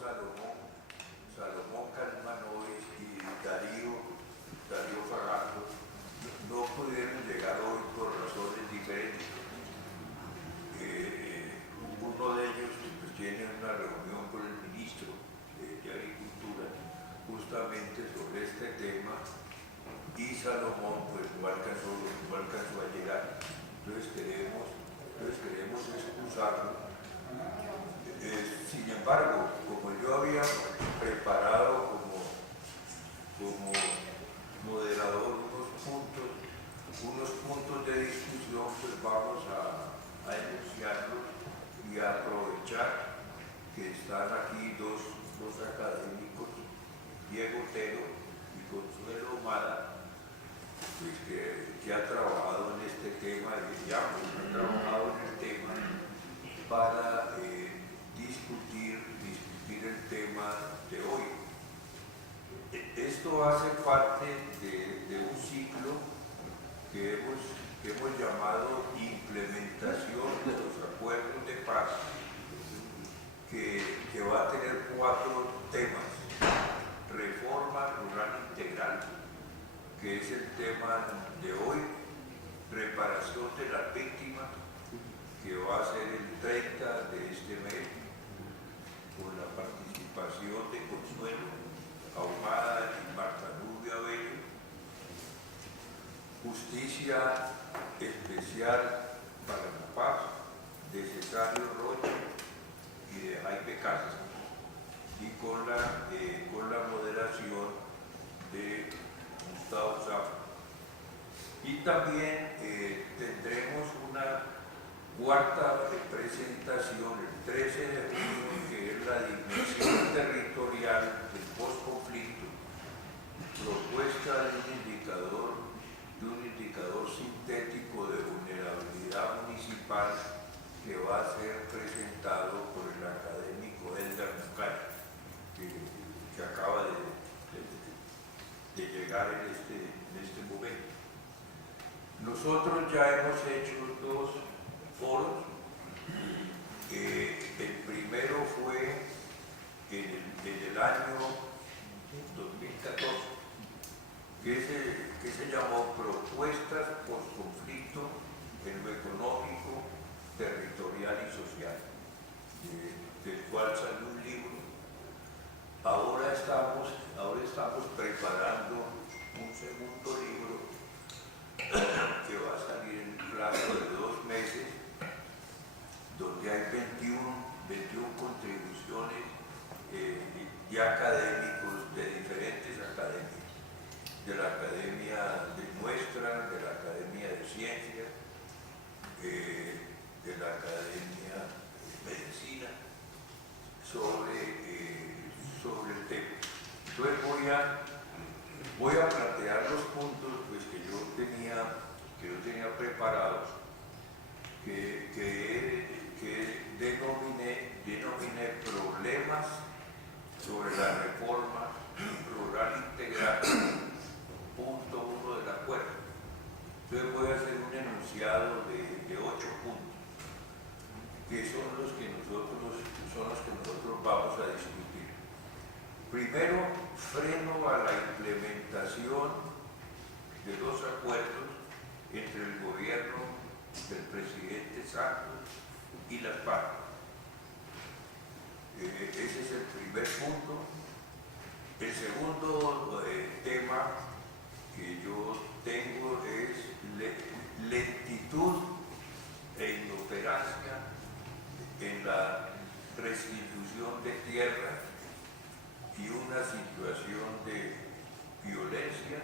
Salomón Calmanovis y Darío Fajardo no pudieron llegar hoy por razones diferentes. Uno de ellos pues, tiene una reunión con el ministro de Agricultura justamente sobre este tema y Salomón pues no alcanzó a llegar. Entonces queremos excusarlo. Sin embargo, como yo había preparado como moderador unos puntos de discusión, pues vamos a enunciarlos y a aprovechar que están aquí dos académicos, Diego Otero y Consuelo Humada, pues que ha trabajado en este tema, ha trabajado en el tema para discutir el tema de hoy. Esto hace parte de un ciclo que hemos llamado implementación de los acuerdos de paz, que va a tener 4 temas: reforma rural integral, que es el tema de hoy; reparación de las víctimas, que va a ser el 30 de este mes, con la participación de Consuelo Ahumada y Marta Nubia Bello; justicia especial para la paz, de Cesario Rocha y de Jaime Casas, y con la moderación de Gustavo Zafra. Y también tendremos una cuarta presentación el 13 de junio, que es la dimensión territorial del posconflicto, propuesta de un indicador sintético de vulnerabilidad municipal, que va a ser presentado por el académico Edgar Mucay, que acaba de llegar en este momento. Nosotros ya hemos hecho 2 foros. El primero fue en el año 2014, que se llamó Propuestas Postconflicto en lo económico, territorial y social, del cual salió un libro. Ahora estamos preparando un segundo libro que va a salir en un plazo de 2 meses, donde hay 21 contribuciones de académicos, de diferentes academias, de la academia nuestra, de la academia de ciencias, de la academia de medicina, sobre el tema. Entonces voy a plantear los puntos pues, que yo tenía preparados, que denominé problemas sobre la reforma rural integral, punto 1 del acuerdo. Entonces voy a hacer un enunciado de 8 puntos, que son los que nosotros vamos a discutir. Primero, freno a la implementación de los acuerdos entre el gobierno del presidente Santos y las FARC. Ese es el primer punto. El segundo tema que yo tengo es lentitud e inoperancia en la restitución de tierra y una situación de violencia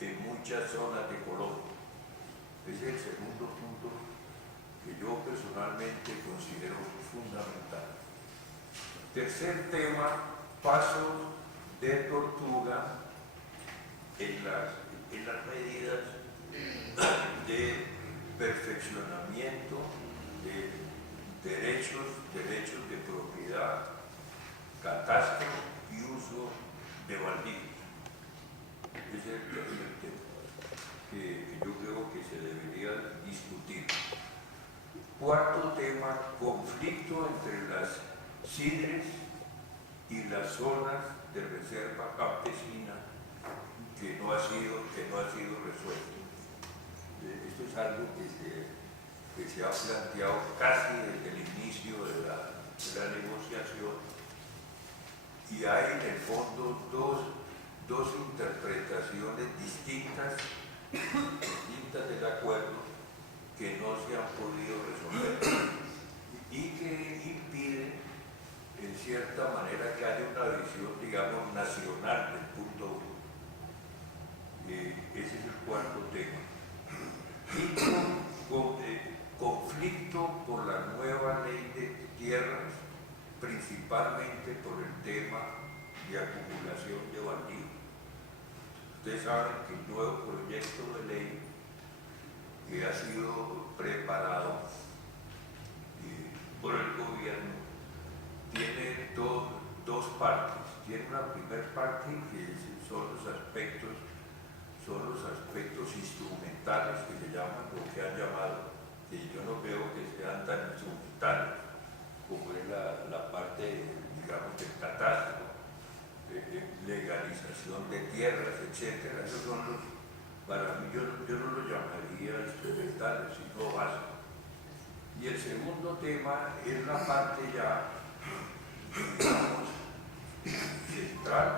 en muchas zonas de Colombia. Ese es el segundo punto que yo personalmente considero fundamental. Tercer tema, pasos de tortuga en las medidas de perfeccionamiento de derechos de propiedad, catastro y uso de baldíos. Ese es el tercer tema que yo creo que se debería discutir. Cuarto tema, conflicto entre las CIDRES y las zonas de reserva campesina que no ha sido resuelto. Esto es algo que se ha planteado casi desde el inicio de la negociación, y hay en el fondo dos interpretaciones distintas del acuerdo que no se han podido resolver y que impiden en cierta manera que haya una visión, digamos, nacional del punto 1. Ese es el cuarto tema. Conflicto por la nueva ley de tierras, principalmente por el tema de acumulación de baldíos. Ustedes saben que el nuevo proyecto de ley que ha sido preparado por el gobierno tiene dos partes. Tiene una primera parte que son los aspectos instrumentales que se llaman, lo que han llamado, y yo no veo que sean tan instrumentales como es la parte, digamos, del catastro, legalización de tierras, etc. Esos son los, para mí, yo no los llamaría instrumentales, sino básicos. Y el segundo tema es la parte ya, digamos, central,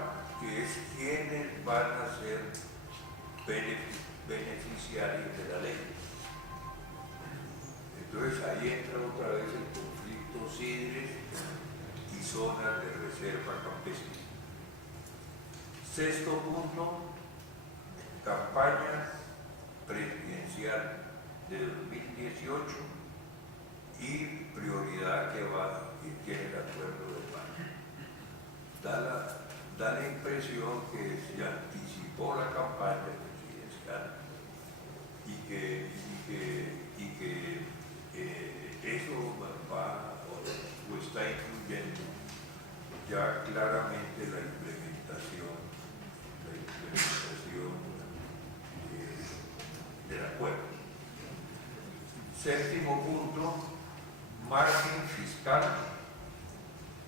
que es quiénes van a ser beneficiarios de la ley. Entonces ahí entra otra vez el conflicto CIDRES y zonas de reserva campesina. Sexto punto, campaña presidencial de 2018 y prioridad que tiene el acuerdo de paz. Da la impresión que se anticipó la campaña presidencial y que eso va o está incluyendo ya claramente la implementación del acuerdo. Séptimo punto, margen fiscal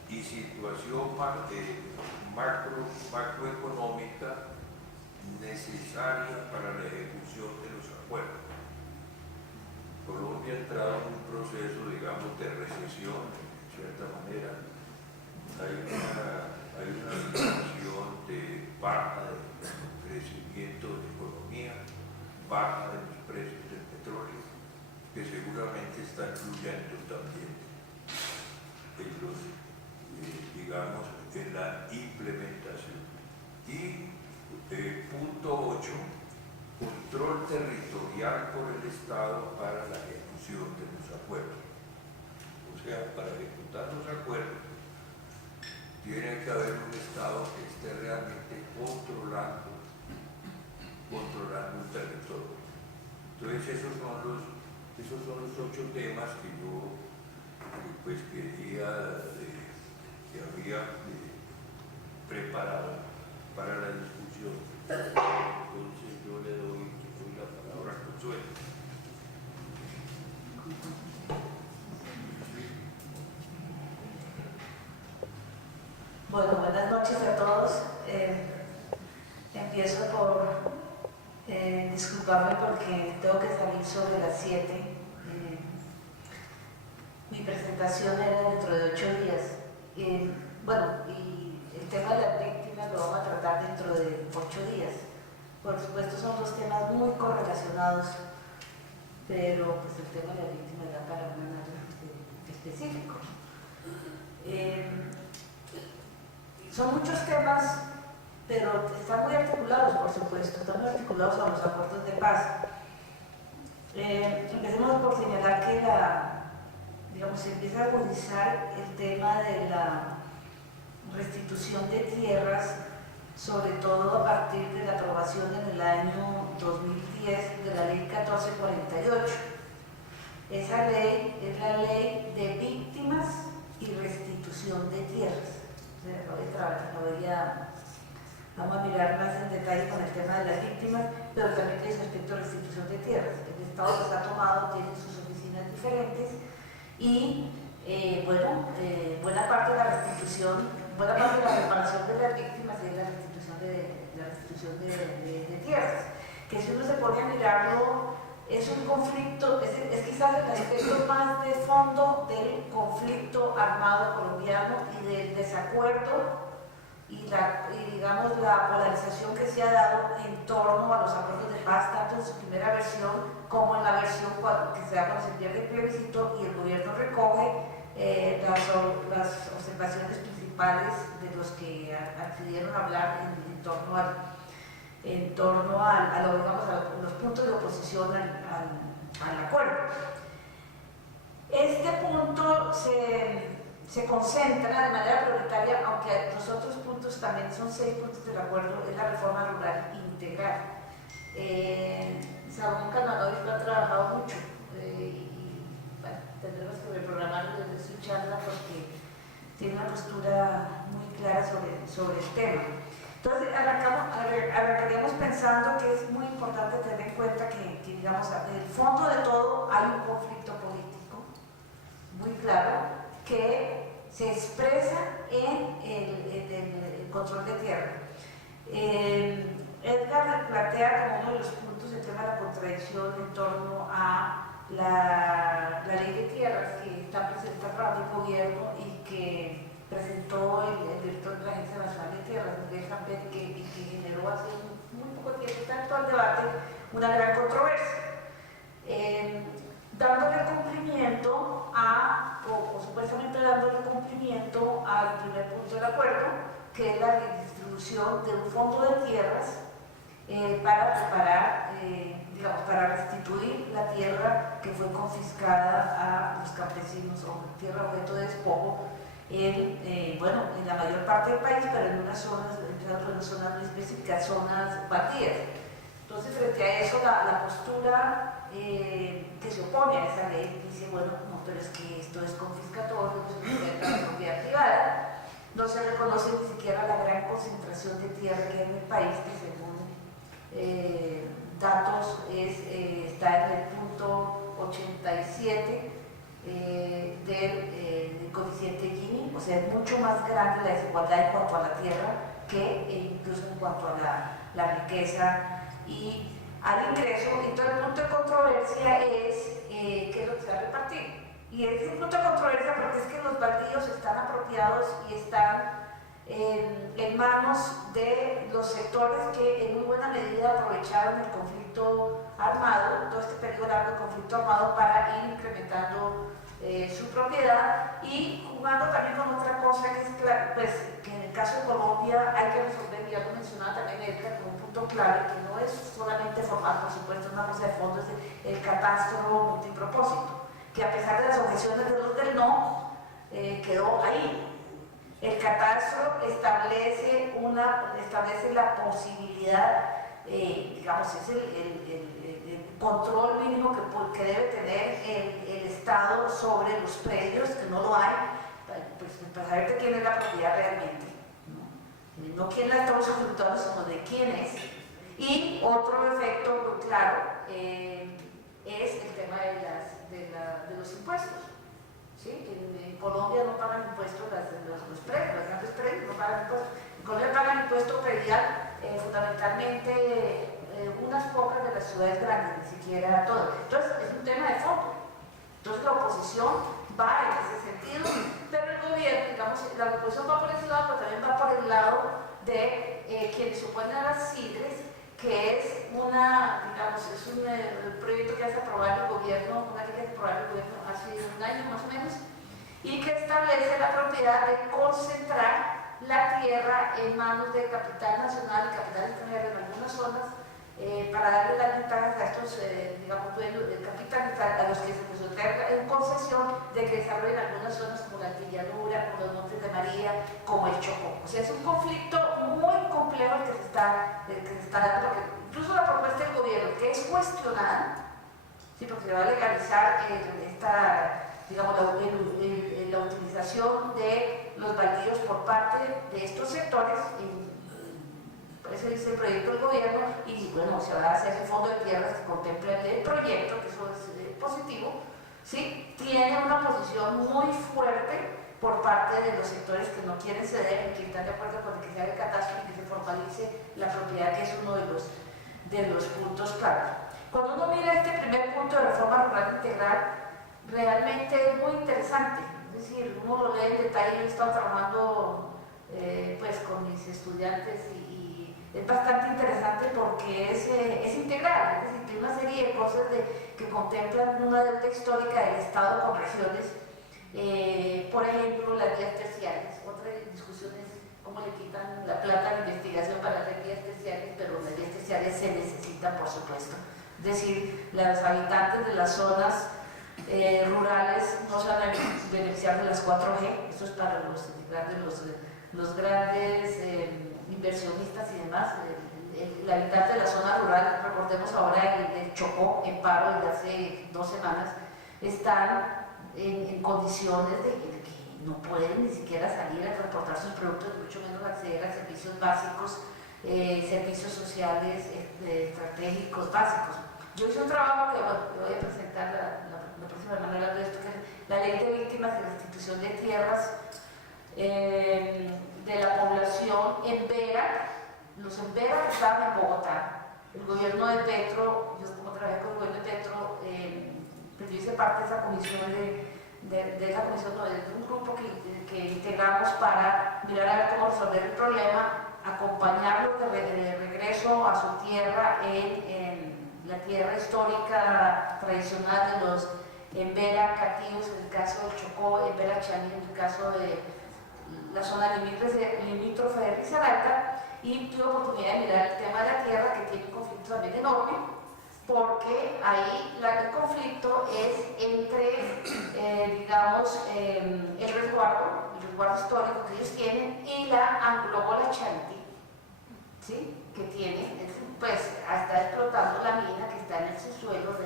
y situación macroeconómica necesaria para la ejecución de los acuerdos. Colombia ha entrado en un proceso, digamos, de recesión, de cierta manera. Hay una situación de baja de crecimiento de la economía, baja de los precios del petróleo, que seguramente está influyendo también en los, digamos, en la implementación. Y punto 8, control territorial por el Estado para la ejecución de los acuerdos. O sea, para ejecutar los acuerdos tiene que haber un Estado que esté realmente controlando un territorio. Entonces esos son los 8 temas que yo pues quería, que había preparado para la discusión. Entonces yo le doy la palabra a Consuelo. Bueno, buenas noches a todos. Empiezo por disculparme porque tengo que salir sobre las 7. Mi presentación era dentro de 8 días. Bueno, y el tema de las víctimas lo vamos a tratar dentro de 8 días. Por supuesto son dos temas muy correlacionados, pero pues el tema de las víctimas da para un análisis específico. Son muchos temas, pero están muy articulados, por supuesto, están muy articulados a los acuerdos de paz. Empecemos por señalar que se empieza a agudizar el tema de la restitución de tierras, sobre todo a partir de la aprobación en el año 2010 de la Ley 1448. Esa ley es la Ley de Víctimas y Restitución de Tierras. Vamos a mirar más en detalle con el tema de las víctimas, pero también tiene respecto a restitución de tierras. El Estado que está tomado tiene sus oficinas diferentes y buena parte de la restitución buena parte de la reparación de las víctimas es la restitución de tierras, que si uno se pone a mirarlo, es un conflicto, es quizás el aspecto más de fondo del conflicto armado colombiano y del desacuerdo y digamos la polarización que se ha dado en torno a los acuerdos de paz, tanto en su primera versión como en la versión que se da cuando se pierde el plebiscito y el gobierno recoge las observaciones principales de los que accedieron a hablar en torno a los puntos de oposición al acuerdo. Este punto se concentra de manera prioritaria, aunque los otros puntos también son 6 puntos del acuerdo, es la reforma rural integral. Salomón Calmanovic lo ha trabajado mucho y bueno, tendremos que reprogramarlo desde su charla porque tiene una postura muy clara sobre el tema. Entonces, arrancaríamos pensando que es muy importante tener en cuenta que digamos, en el fondo de todo hay un conflicto político muy claro que se expresa en el control de tierra. Edgar plantea como uno de los puntos el tema de la contradicción en torno a la ley de tierras que está presentada por el gobierno y que presentó el director de la Agencia Nacional de Tierras, Miguel Campbell, y que generó hace muy poco tiempo, tanto al debate, una gran controversia. Dándole cumplimiento o supuestamente dándole cumplimiento al primer punto del acuerdo, que es la redistribución de un fondo de tierras para restituir la tierra que fue confiscada a los campesinos o tierra objeto de despojo en la mayor parte del país, pero en unas zonas muy específicas, zonas baldías. Entonces, frente a eso, la postura que se opone a esa ley dice, bueno, no, pero es que esto es confiscatorio, es una propiedad privada, no se reconoce ni siquiera la gran concentración de tierra que hay en el país, que según datos está en el punto 87 del coeficiente Gini, o sea, es mucho más grande la desigualdad en cuanto a la tierra que incluso en cuanto a la riqueza y al ingreso. Entonces el punto de controversia es qué es lo que se va a repartir. Y es un punto de controversia porque es que los baldíos están apropiados y están en manos de los sectores que en muy buena medida aprovecharon el conflicto armado, todo este periodo largo de conflicto armado, para ir incrementando su propiedad y jugando también con otra cosa que es pues, que en el caso de Colombia hay que resolver, ya lo mencionaba también Edgar, con un punto clave que no es solamente formal, por supuesto, una cosa de fondo, es el catastro multipropósito, que a pesar de las objeciones de los del no, quedó ahí. El catastro establece la posibilidad, digamos, es el control mínimo que debe tener el Estado sobre los predios, que no lo hay, pues, para saber de quién es la propiedad realmente, no quién la está usufructuando, sino de quién es. Y otro efecto muy claro es el tema de los impuestos. ¿Sí? En Colombia no pagan impuestos los predios, los grandes predios no pagan impuestos. En Colombia pagan impuesto predial fundamentalmente unas pocas de las ciudades grandes, ni siquiera todas. Entonces es un tema de fondo. Entonces la oposición va en ese sentido, pero el gobierno, digamos, la oposición va por ese lado, pero también va por el lado de quienes se oponen a las CIDRES, que es es un proyecto que hace aprobar el gobierno, una ley que hace aprobar el gobierno hace un año más o menos, y que establece la propiedad de concentrar la tierra en manos del capital nacional y capital extranjero en algunas zonas, para darle las ventajas a estos, capitalistas, a los que se les otorga en concesión de que desarrollen algunas zonas como la Antillanura, como los Montes de María, como el Chocó. O sea, es un conflicto muy complejo el que se está dando, incluso la propuesta del gobierno, que es cuestionada, ¿sí? Porque se va a legalizar la utilización de los baldíos por parte de estos sectores. Ese es el proyecto del gobierno y bueno, se va a hacer el fondo de tierras que contempla el proyecto, que eso es positivo, ¿sí? Tiene una posición muy fuerte por parte de los sectores que no quieren ceder y que están de acuerdo con que se haga el catastro y que se formalice la propiedad, que es uno de los puntos clave. Cuando uno mira este primer punto de reforma rural integral, realmente es muy interesante. Es decir, uno lo lee en detalle. Yo he estado trabajando pues con mis estudiantes y es bastante interesante porque es integral, es decir, tiene una serie de cosas que contemplan una deuda histórica del Estado con regiones. Por ejemplo, las vías terciarias. Otra discusión es cómo le quitan la plata a la investigación para las vías terciarias, pero las vías terciarias se necesitan, por supuesto. Es decir, los habitantes de las zonas rurales no se van a beneficiar de las 4G. Esto es para los grandes inversionistas y demás. El habitante de la zona rural, recordemos ahora el Chocó en paro desde hace 2 semanas, están en condiciones de que no pueden ni siquiera salir a transportar sus productos, mucho menos acceder a servicios básicos, servicios sociales estratégicos básicos. Yo hice un trabajo que voy a presentar la próxima semana de esto, que es la ley de víctimas de restitución de tierras de la población en Vera. Los en Vera que estaban en Bogotá. El gobierno de Petro, yo como trabajé con el gobierno de Petro, pues yo hice parte de esa comisión de un grupo que integramos para mirar a ver cómo resolver el problema, acompañarlos de regreso a su tierra en la tierra histórica tradicional de los Embera Cativos, en el caso del Chocó, Embera Chaní, en el caso de la zona limítrofe de Risaralda, y tuve oportunidad de mirar el tema de la tierra, que tiene un conflicto también enorme, porque ahí el conflicto es entre, digamos, el resguardo histórico que ellos tienen y la Anglo-Gola Chanti, ¿sí? Que tiene, pues, está explotando la mina que está en el subsuelo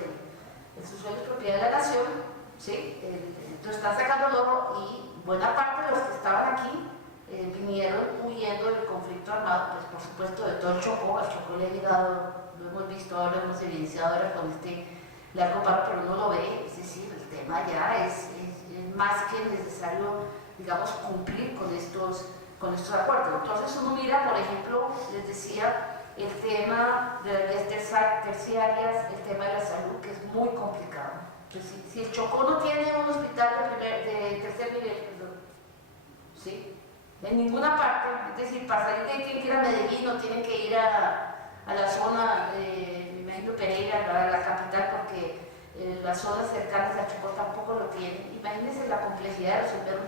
es propiedad de la nación, ¿sí? Entonces están sacando el oro y buena parte de los que estaban aquí vinieron huyendo del conflicto armado, pues por supuesto de todo el Chocó. Al Chocó le ha llegado, lo hemos visto ahora, lo hemos evidenciado ahora con este largo paro, pero uno lo ve, es decir, el tema ya es más que necesario, digamos, cumplir con estos acuerdos. Entonces uno mira, por ejemplo, les decía, el tema de las vías terciarias, el tema de la salud, que es muy complicado. Entonces, si el Chocó no tiene un hospital de tercer nivel, ¿sí? En ninguna parte, es decir, para salir de ahí tienen que ir a Medellín, no tienen que ir a la zona, me imagino Pereira, a la capital, porque las zonas cercanas al Chocó tampoco lo tienen. Imagínense la complejidad de resolver un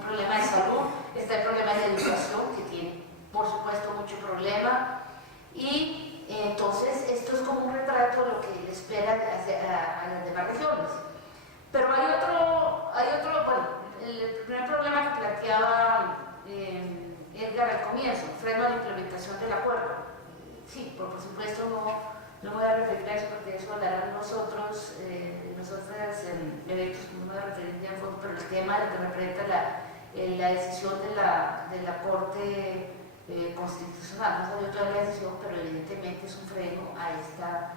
problema de salud. Está el problema de educación, que tiene, por supuesto, mucho problema, y entonces esto es como un retrato de lo que le espera a las demás regiones. Pero hay otro, bueno, el primer problema que planteaba Edgar al comienzo, freno a la implementación del acuerdo. Sí, por supuesto no voy a referir a eso, porque eso hablarán nosotros en eventos que no me voy a referir ya en fondo, pero el tema que representa la decisión de la Corte Constitucional, no salió todavía la decisión, pero evidentemente es un freno a esta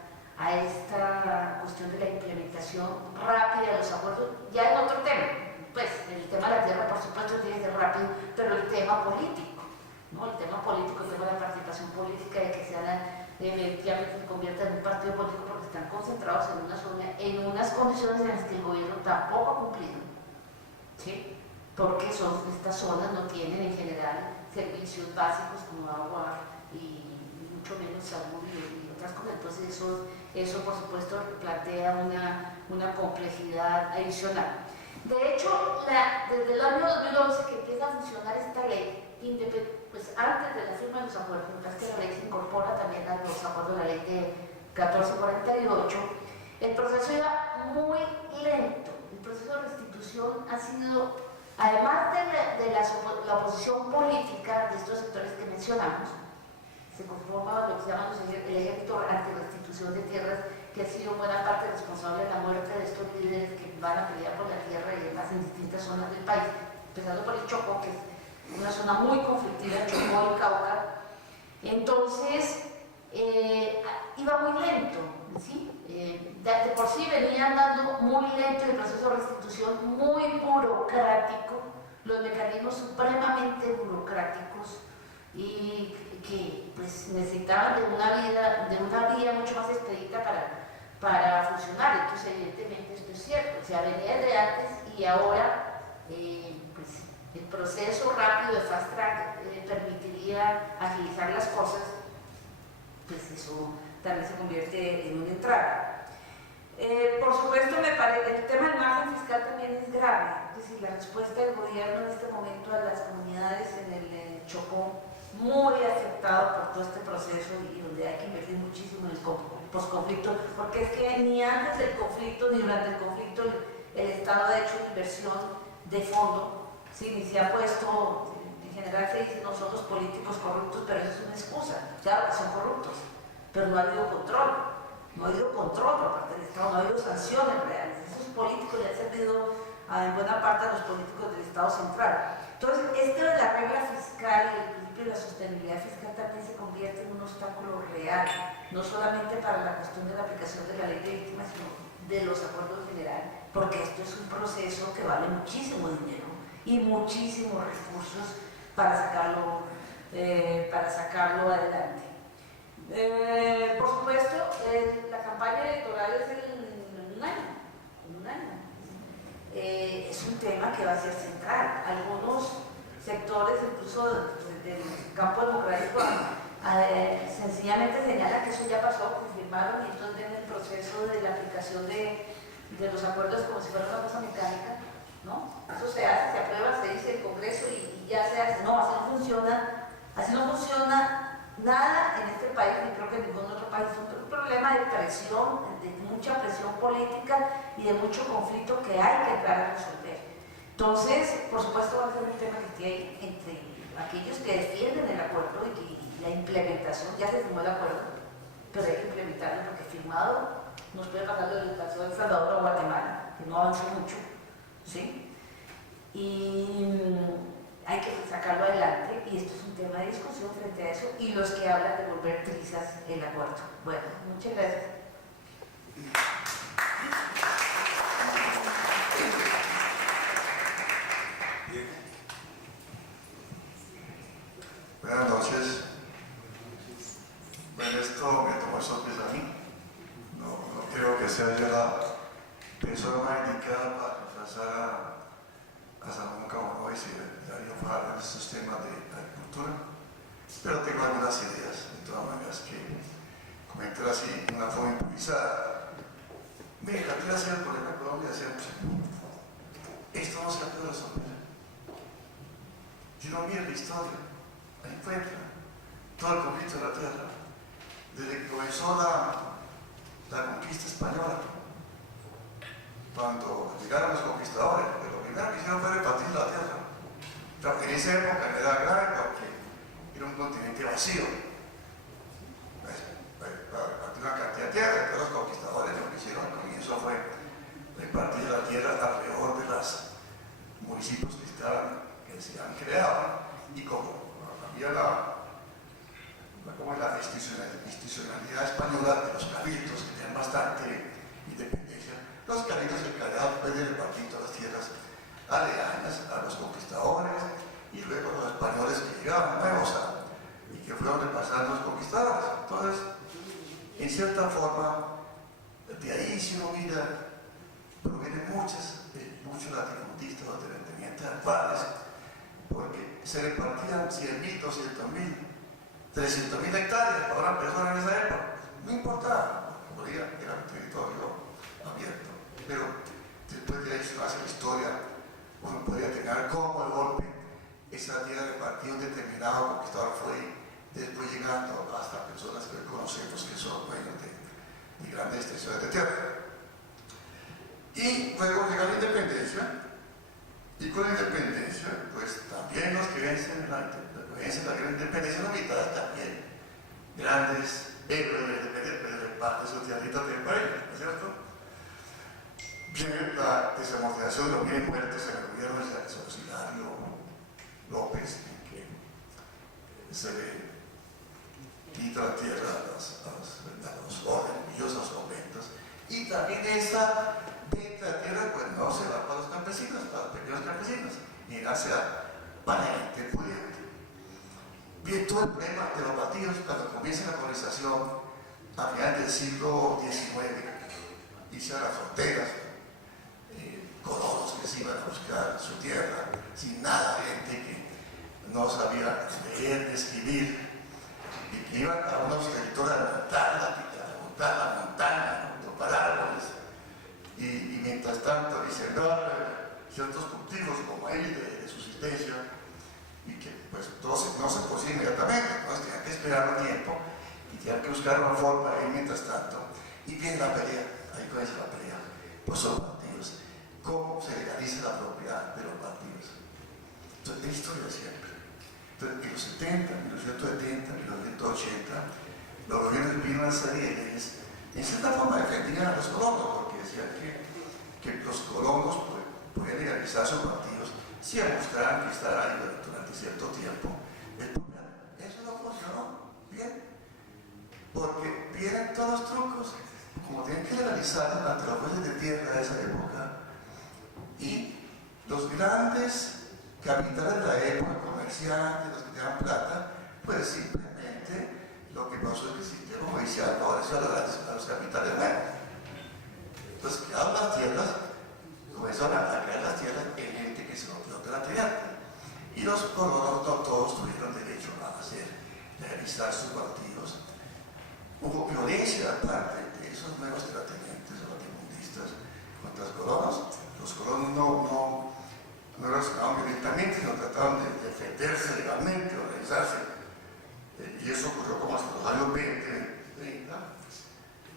cuestión de la implementación rápida de los acuerdos. Ya en otro tema, pues el tema de la tierra por supuesto tiene que ser rápido, pero el tema político, ¿no? El tema político, el tema de la participación política, de que efectivamente se convierta en un partido político, porque están concentrados en una zona, en unas condiciones en las que el gobierno tampoco ha cumplido, ¿sí? Porque estas zonas no tienen en general servicios básicos como agua y mucho menos salud y otras cosas. Entonces eso por supuesto plantea una complejidad adicional. De hecho, desde el año 2011 que empieza a funcionar esta ley, pues antes de la firma de los acuerdos, me parece que la ley se incorpora también a los acuerdos de la ley de 1448, el proceso era muy lento. El proceso de restitución ha sido, además de la oposición política de estos sectores que mencionamos, se conforma lo que se llama el ejército anti-restitución de tierras, que ha sido buena parte responsable de la muerte de estos líderes que van a pelear por la tierra y demás en distintas zonas del país, empezando por el Chocó, que es una zona muy conflictiva, Chocó y Cauca. Entonces, iba muy lento, ¿sí? de por sí venía andando muy lento el proceso de restitución, muy burocrático, los mecanismos supremamente burocráticos y que pues necesitaban de una vía mucho más expedita para funcionar. Entonces evidentemente esto es cierto, o sea, venía desde antes y ahora pues el proceso rápido de fast track permitiría agilizar las cosas, pues eso también se convierte en una entrada. Por supuesto, me parece, el tema del margen fiscal también es grave, es decir, la respuesta del gobierno en este momento a las comunidades en el Chocó, muy afectado por todo este proceso y donde hay que invertir muchísimo en el posconflicto, porque es que ni antes del conflicto ni durante el conflicto el Estado ha hecho inversión de fondo, ¿sí? Ni se ha puesto, en general se dice, no son los políticos corruptos, pero eso es una excusa, claro que son corruptos, pero no ha habido control. No ha habido control por parte del Estado, no ha habido sanciones reales. Esos políticos le han servido en buena parte a los políticos del Estado central. Entonces, esto de la regla fiscal y el principio de la sostenibilidad fiscal también se convierte en un obstáculo real, no solamente para la cuestión de la aplicación de la ley de víctimas, sino de los acuerdos generales, porque esto es un proceso que vale muchísimo dinero y muchísimos recursos para sacarlo adelante. Por supuesto, la campaña electoral es en un año. Es un tema que va a ser central. Algunos sectores, incluso del campo democrático, sencillamente señalan que eso ya pasó, confirmaron, y entonces ven el proceso de la aplicación de los acuerdos como si fuera una cosa mecánica, ¿no? Eso se hace, se aprueba, se dice el Congreso y ya se hace. No, así no funciona nada en este país, ni creo que en ningún otro país. Es un problema de presión, de mucha presión política y de mucho conflicto que hay que entrar a resolver. Entonces, por supuesto, va a ser un tema que esté ahí entre aquellos que defienden el acuerdo y la implementación. Ya se firmó el acuerdo, pero hay que implementarlo porque firmado nos puede pasar lo del caso de El Salvador o Guatemala, que no avanzó mucho, ¿sí? Y hay que sacarlo adelante y esto es un tema de discusión frente a eso y los que hablan de volver trizas el acuerdo. Bueno, muchas gracias. Buenas noches. Bueno, esto me tomó sorpresa a mí. No creo que sea yo la persona más indicada para reemplazar a Salomón Cabo y Darío Fajardo en estos temas de agricultura, pero tengo algunas ideas, de todas maneras, que comentar así de una forma improvisada. Mire, la tierra ha sido el problema de Colombia siempre. Esto no se ha podido resolver. Si uno mira la historia, ahí encuentra todo el conflicto de la tierra, desde que comenzó la conquista española, cuando llegaron los conquistadores, pero lo primero que hicieron fue repartir la tierra. Claro, en esa época era grave porque era un continente vacío. Repartir una cantidad de tierra, entonces los conquistadores lo que hicieron al comienzo fue repartir la tierra alrededor de los municipios que se han creado, y como había la institucionalidad española de los cabildos, que tenían bastante independencia, los cabildos se encargaban de repartir todas las tierras aledañas a los conquistadores y luego los españoles que llegaban nuevos y que fueron repasando los conquistadores. Entonces, en cierta forma, de ahí, si uno mira, provienen muchos latifundistas o terratenientes actuales, porque se repartían 100.000, 200.000, 300.000 hectáreas para una persona en esa época. No importaba, porque era un territorio abierto. Pero después de eso, hacia la historia, uno podría tener como el golpe, esa tierra repartida, un determinado conquistador fue después llegando hasta personas que hoy conocemos que son dueños de grandes extensiones de tierra. Y luego llega la independencia, y con la independencia, pues también los que vencen la gran independencia, la mitad también grandes héroes de la independencia, pero reparten su tierrita de país, ¿no es cierto? Viene la desamortización de los bienes muertos en el gobierno de Hilario López, en que se le quita la tierra a los órdenes, a los conventos, Y también esa venta de tierra pues no se va para los campesinos, para los pequeños campesinos, ni se da para la gente pudiente. Bien, todo el problema de los baldíos cuando comienza la colonización a finales del siglo XIX, hicieron las fronteras, colonos que se iban a buscar su tierra, sin nada, gente que no sabía leer, escribir, y que iban a unos territorios a la montaña, a topar árboles, y mientras tanto sembrar ciertos cultivos como ahí de subsistencia, y que pues no se consigue inmediatamente, entonces tenían que esperar un tiempo y tenían que buscar una forma ahí mientras tanto. Y viene la pelea, ahí comienza la pelea, pues los partidos, cómo se legaliza la propiedad de los partidos. Entonces, la historia de siempre. Entonces, en los 70, 1970, 1980, los gobiernos vino una serie de leyes, en cierta forma defendían a los colonos, porque decían que los colonos podían legalizar sus partidos si demostraran que estaban ahí durante cierto tiempo. El problema, eso no funcionó bien, porque vienen todos los trucos, como tienen que legalizar ante los jueces de tierra de esa época, y los grandes capitales de la época, comerciantes, los que tenían plata, pues simplemente lo que pasó es que el sistema judicial favoreció a los capitales buenos. Entonces, quedaron las tierras, comenzaron a crear las tierras en gente que se rompió de la tierra. Y los colonos no todos tuvieron derecho a legalizar sus partidos. Hubo violencia aparte de esos nuevos terratenientes o latifundistas contra los colonos. Los colonos no reaccionaban violentamente, sino trataban de defenderse legalmente, organizarse. Y eso ocurrió como hasta los años 20, 30.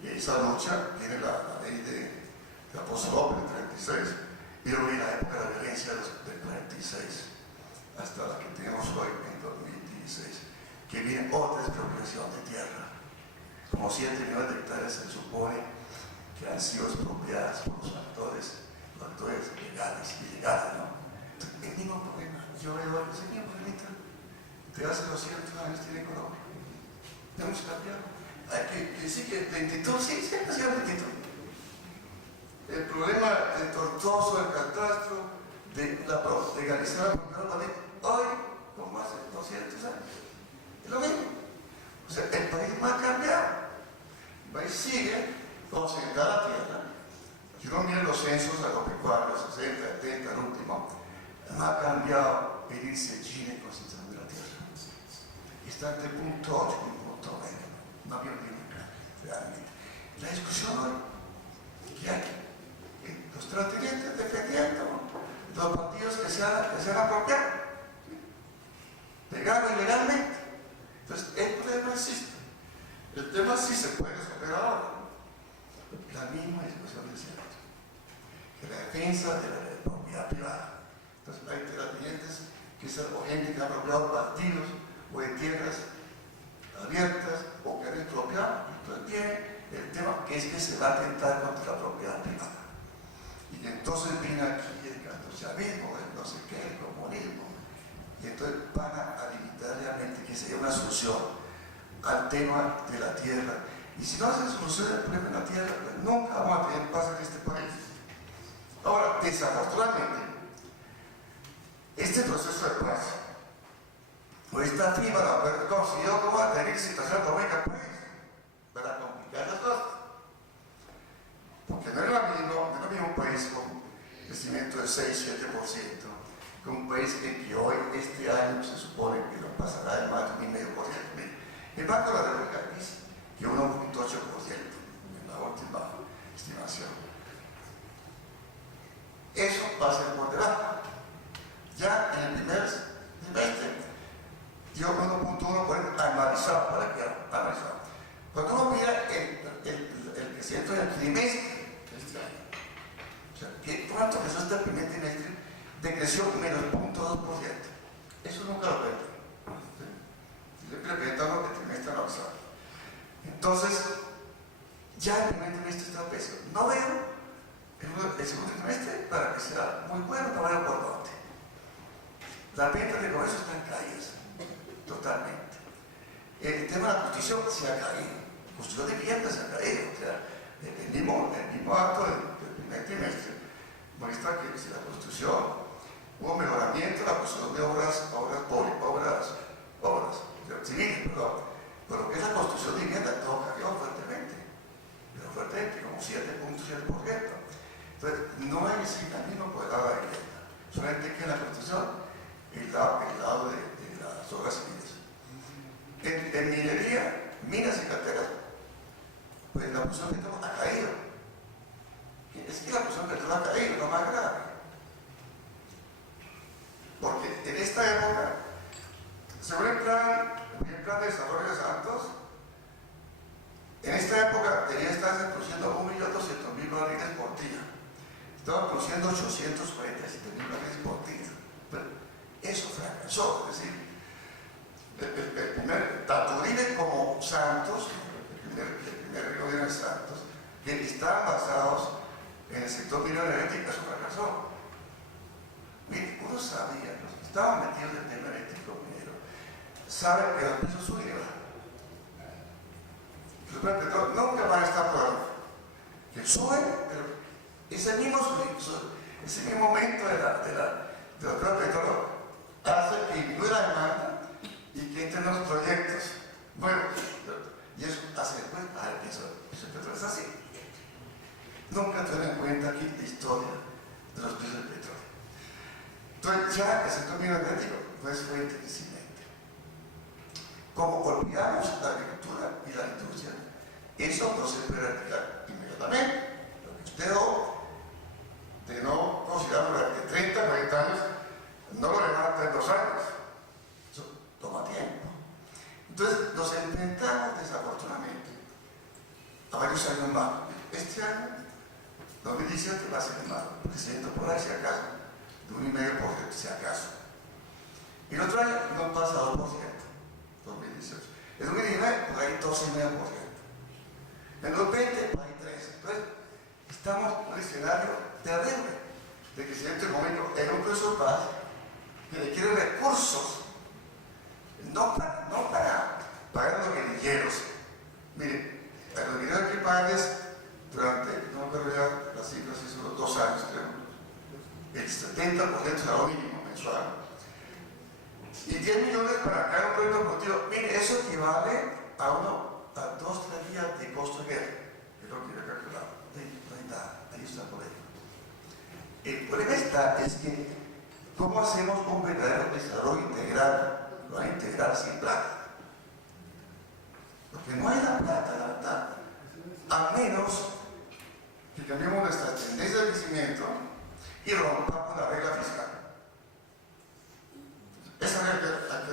Y esa lucha tiene la ley de Apóstol López del 36. Y luego viene la época de la violencia del 46, hasta la que tenemos hoy en 2016, que viene otra expropiación de tierra. Como 7 millones de hectáreas se supone que han sido expropiadas por los actores legales y ilegales, ¿no? El mismo problema. Yo veo ese mismo problemita de hace 200 años tiene Colombia. Hemos cambiado. Hay que decir que lentitud, sí, siempre ha sido lentitud. El problema de tortuoso del catastro, de legalizar la propiedad hoy, como hace 200 años, es lo mismo. O sea, el país no ha cambiado. El país sigue concentrada la tierra. Si uno mira los censos agropecuarios, 60, 70, el último, no ha cambiado el índice de Chile en concentración de la tierra. Está entre punto 8 y punto 9. No había ningún realmente. La discusión hoy que hay los terratenientes defendiendo los partidos que se han apropiado, legal o ilegalmente. Entonces, el problema existe. El tema sí se puede resolver ahora. La misma discusión de siempre. Que la defensa de la propiedad privada. Entonces, hay terratenientes que son o gente que ha apropiado partidos o de tierras abiertas o que han expropiado. Entonces, viene el tema que es que se va a atentar contra la propiedad privada. Y entonces viene aquí el chavismo, el no sé qué, el comunismo. Y entonces van a limitar realmente que sería una solución al tema de la tierra. Y si no se soluciona el problema de la tierra, pues nunca vamos a tener paz en este país. Ahora, desafortunadamente, este proceso de paz, o esta firma de acuerdo consiguió cómo va a tener situación económica del país, para complicar las cosas. Porque no es lo mismo un país con crecimiento de 6-7%, que un país que hoy, este año, se supone que no pasará de más de 1,5%. El Banco de la República dice que 1,8% en la última estimación. Eso va a ser por debajo. Ya en el primer semestre dio 1,1% anualizado, para que analizado. Cuando uno mira el crecimiento del trimestre de este año, o sea, ¿cuánto creció este primer trimestre? Decreció menos 0,2%. Eso nunca lo cuenta. Siempre presentamos el trimestre avanzado. Entonces, ya el primer trimestre está pésimo. No veo el segundo trimestre para que sea muy bueno, no veo por dónde. Las ventas de comercio están caídas, totalmente. El tema de la construcción se ha caído. La construcción de viviendas se ha caído. O sea, el mismo acto del primer trimestre muestra que si la construcción hubo mejoramiento en la construcción de obras civiles, pero que es la construcción de vivienda todo cayó fuertemente, pero fuertemente, como 7.7%. Entonces, no hay ese camino por el lado de la vivienda, solamente que en la construcción el lado de las obras civiles. En minería, minas y carteras, pues la producción de petróleo ha caído. Es que la producción de petróleo ha caído, lo más grave. Porque en esta época, según el plan de desarrollo de Santos, en esta época debería estarse produciendo 1.200.000 barriles por día. Estaban produciendo 847.000 barriles por día. Pero eso fracasó, es decir, tanto Uribe como Santos, el primer gobierno de Santos, que estaban basados en el sector minero energético, eso fracasó. Mire, uno sabía, los que estaban metidos en el tema energético minero, saben que los precios subieron. Los precios del petróleo nunca van a estar por arriba. Que suben, pero ese mismo aumento de los precios del petróleo hace que disminuya la demanda y que entren los proyectos nuevos. Y eso hace después, el petróleo es así. Nunca tuvieron en cuenta aquí la historia de los precios del petróleo. Entonces ya el sector minero energético no es fuente de crecimiento. Como olvidamos la agricultura y la industria, eso no se puede retirar inmediatamente. Lo que usted de no considerar durante 30, 40 años, no lo levanta en 2 años. Eso toma tiempo. Entonces nos enfrentamos desafortunadamente a varios años más. Este año, 2017, va a ser malo, porque se entra por ahí si acaso, de 1,5% si acaso. Y el otro año no pasa a 2%, 2018. En 2019, por ahí 12,5%. En 2020, por ahí 13%. Entonces, estamos en un escenario terrible de crecimiento económico en un proceso de paz que requiere recursos, no para pagar a los guerrilleros. Miren, a los guerrilleros hay que pagarles durante, no me acuerdo ya las cifras, son los 2 años, creo, el 70% del salario mínimo mensual. Y 10 millones para cada un proyecto productivo. Mire, eso equivale a 2-3 días de costo de guerra. Es lo que yo he calculado. No hay nada, ahí está por ahí. El problema es que, ¿cómo hacemos un verdadero desarrollo integral? Lo van a integrar sin plata. Porque no hay la plata, la verdad. A menos que cambiemos nuestra tendencia de crecimiento y rompamos la regla fiscal. Esa regla hay que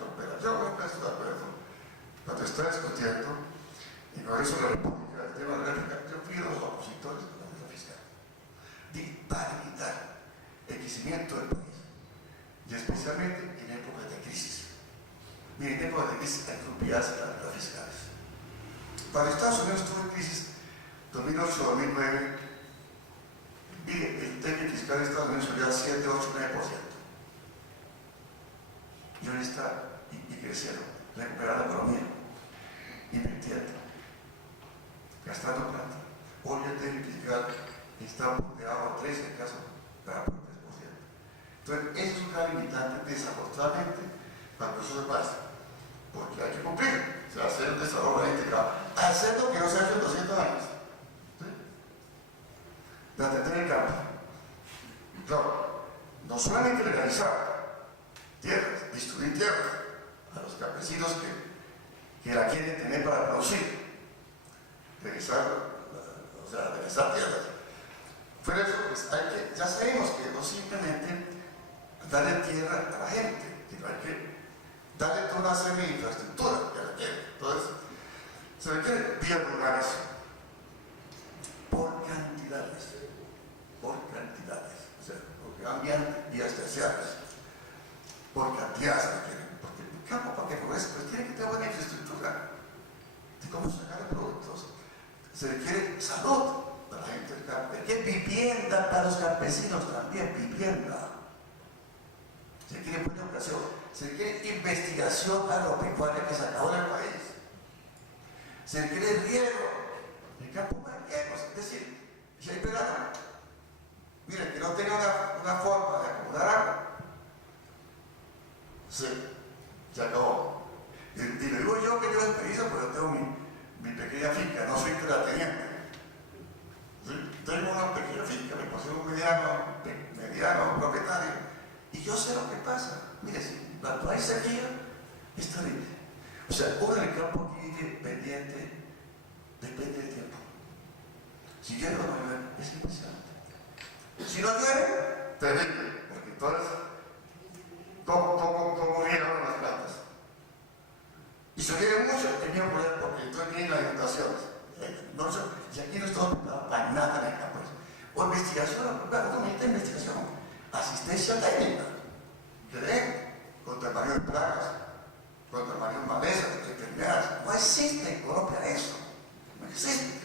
romperla. Yo nunca estoy de acuerdo cuando está discutiendo en el Congreso de la República el tema de la regla fiscal. Yo pido a los opositores de la regla fiscal para limitar el crecimiento del país y especialmente en épocas de crisis. Miren, en épocas de crisis hay que olvidarse las reglas fiscales. Para Estados Unidos estuvo en crisis 2008-2009. Mire, el déficit fiscal de Estados Unidos subía 7, 8, 9%. Y hoy está, y crecieron, recuperando la economía, invirtiendo, gastando plata. Hoy el déficit fiscal está por debajo de 3, en caso para por 3%. Entonces, eso es un gran limitante, desafortunadamente, para el proceso de paz, porque hay que cumplir. O sea, hacer un desarrollo integral, hacer lo que no se ha hecho en 200 años. ¿Sí? De atender el campo. No solamente legalizar tierras, distribuir tierras a los campesinos que la quieren tener para producir, legalizar tierras. Pero eso, pues, ya sabemos que no simplemente darle tierra a la gente, sino hay que darle toda una serie de infraestructura que la quiere. Entonces, se requiere vías rurales por cantidades, o sea, porque van bien vías terciarias, por cantidades se requieren, porque el campo para que progrese, pues tiene que tener buena infraestructura de cómo sacar productos. Se requiere salud para la gente del campo, se requiere vivienda para los campesinos también, vivienda. Se requiere buena educación, se requiere investigación agropecuaria que se acabó en el país. Se requiere riego, campo más llenos, es decir, si hay verano, miren, que no tenga una forma de acumular agua, sí, se acabó. Y le digo yo que yo de experiencia, pues yo tengo mi pequeña finca, no soy terrateniente. ¿Sí? Tengo una pequeña finca, me considero un mediano propietario, y yo sé lo que pasa. Mire, si cuando hay sequía, es terrible. O sea, uno en el campo aquí vive pendiente, depende del tiempo. Si llueve o no llueve, es impresionante. Si no llueve, terrible, porque entonces, ¿cómo riegan las plantas? Y si llueve mucho, es bien problema porque entonces vienen las inundaciones. Y aquí no estamos preparados para nada en el campo. O investigación, claro, no necesita investigación. Asistencia técnica, que den contra el manejo de plagas, contra el manejo de malezas, de enfermedades. No existe en Colombia eso. No existe.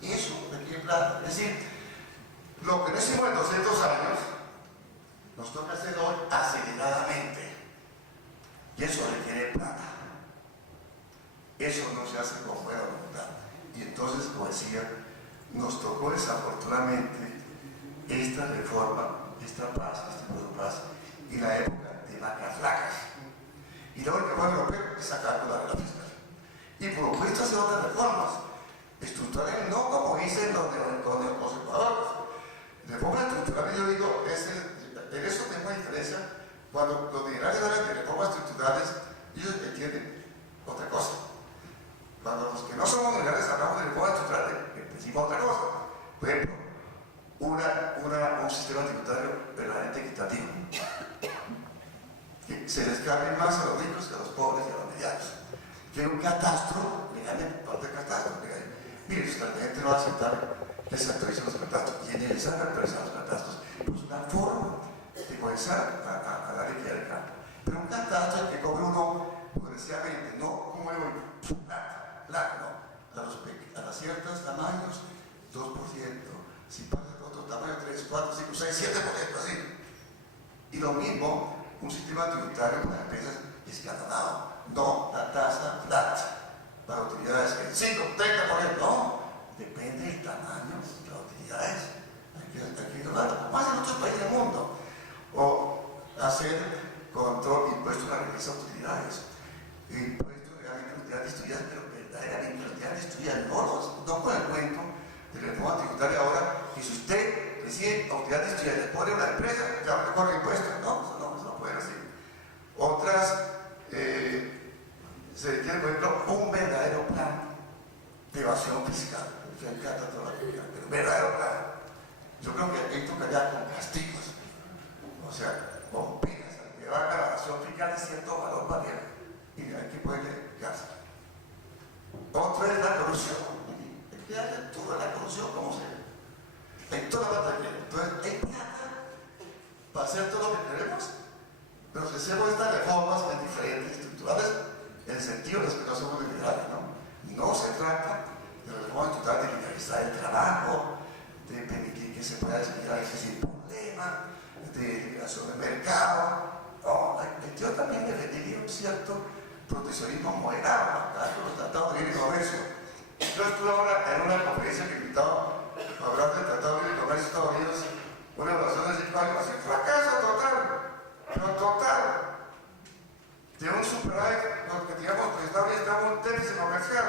Y eso requiere plata. Es decir, lo que no hicimos en 200 años, nos toca hacer hoy aceleradamente. Y eso requiere plata. Eso no se hace con buena voluntad. Y entonces, como decía, nos tocó desafortunadamente esta reforma, esta paz, este pueblo paz, y la época de vacas flacas. Y la única forma europea es sacar con la regla fiscal. Y propuesto hacer otras reformas estructurales, no como dicen los conservadores. Reformas estructurales, yo digo, en eso tengo una diferencia. Cuando los liberales hablan de reformas estructurales, ellos entienden otra cosa. Cuando los que no somos liberales hablamos de reformas estructurales, decimos otra cosa. Por ejemplo, un sistema tributario verdaderamente equitativo. Que se les cargue más a los ricos que a los pobres y a los medianos. Que un catastro, legalmente, parte del catastro, legalmente. Mire, la gente no va a aceptar que se actualicen los catastros, y es necesario actualizar los catastros. Pues una forma de comenzar a la ley del campo. Pero un catastro que cobre uno progresivamente, no como el hoy, no. A ciertos tamaños, 2%. Si pasa a otro tamaño, 3, 4, 5, 6, 7%, así. Y lo mismo, un sistema tributario para empresas escalonado. No la tasa flat para utilidades que 5, 30%, no. Depende del tamaño de las utilidades. Hay que ignorarlo, más en otros países del mundo. O hacer control, impuestos a la riqueza de utilidades. Impuestos realmente utilidades destruidas, pero verdaderamente utilidades destruidas, no con el cuento de la reforma tributaria ahora, que si usted recibe utilidades destruidas, le pone una empresa, ya no le corre impuestos. No, eso no puede ser. Otras, se tiene, por ejemplo, un verdadero plan de evasión fiscal. Se encanta toda la vida, pero verdadero plan. Yo creo que hay que tocaría con castigos, o sea, con penas, llevar a la evasión fiscal de cierto valor variable, y hay que ponerle cárcel. Otro es la corrupción. Hay que darle toda la corrupción como sea. En toda la batalla. Entonces, hay plata para hacer todo lo que queremos, pero si hacemos estas reformas que son diferentes, estructurales, en el sentido de que no somos liberales, ¿no? No se trata de reformas estructurales de liberalizar el trabajo, de permitir que se pueda desviar ese sin problema, de liberación del mercado. No, yo también defendería un cierto proteccionismo moderado, acá con los tratados de libre comercio. Yo estuve ahora en una conferencia que invitaba a hablar del Tratado de Libre Comercio de Estados Unidos, una evaluación de 5 años, un fracaso total, pero total. De un superávit, porque digamos que estaba un déficit comercial.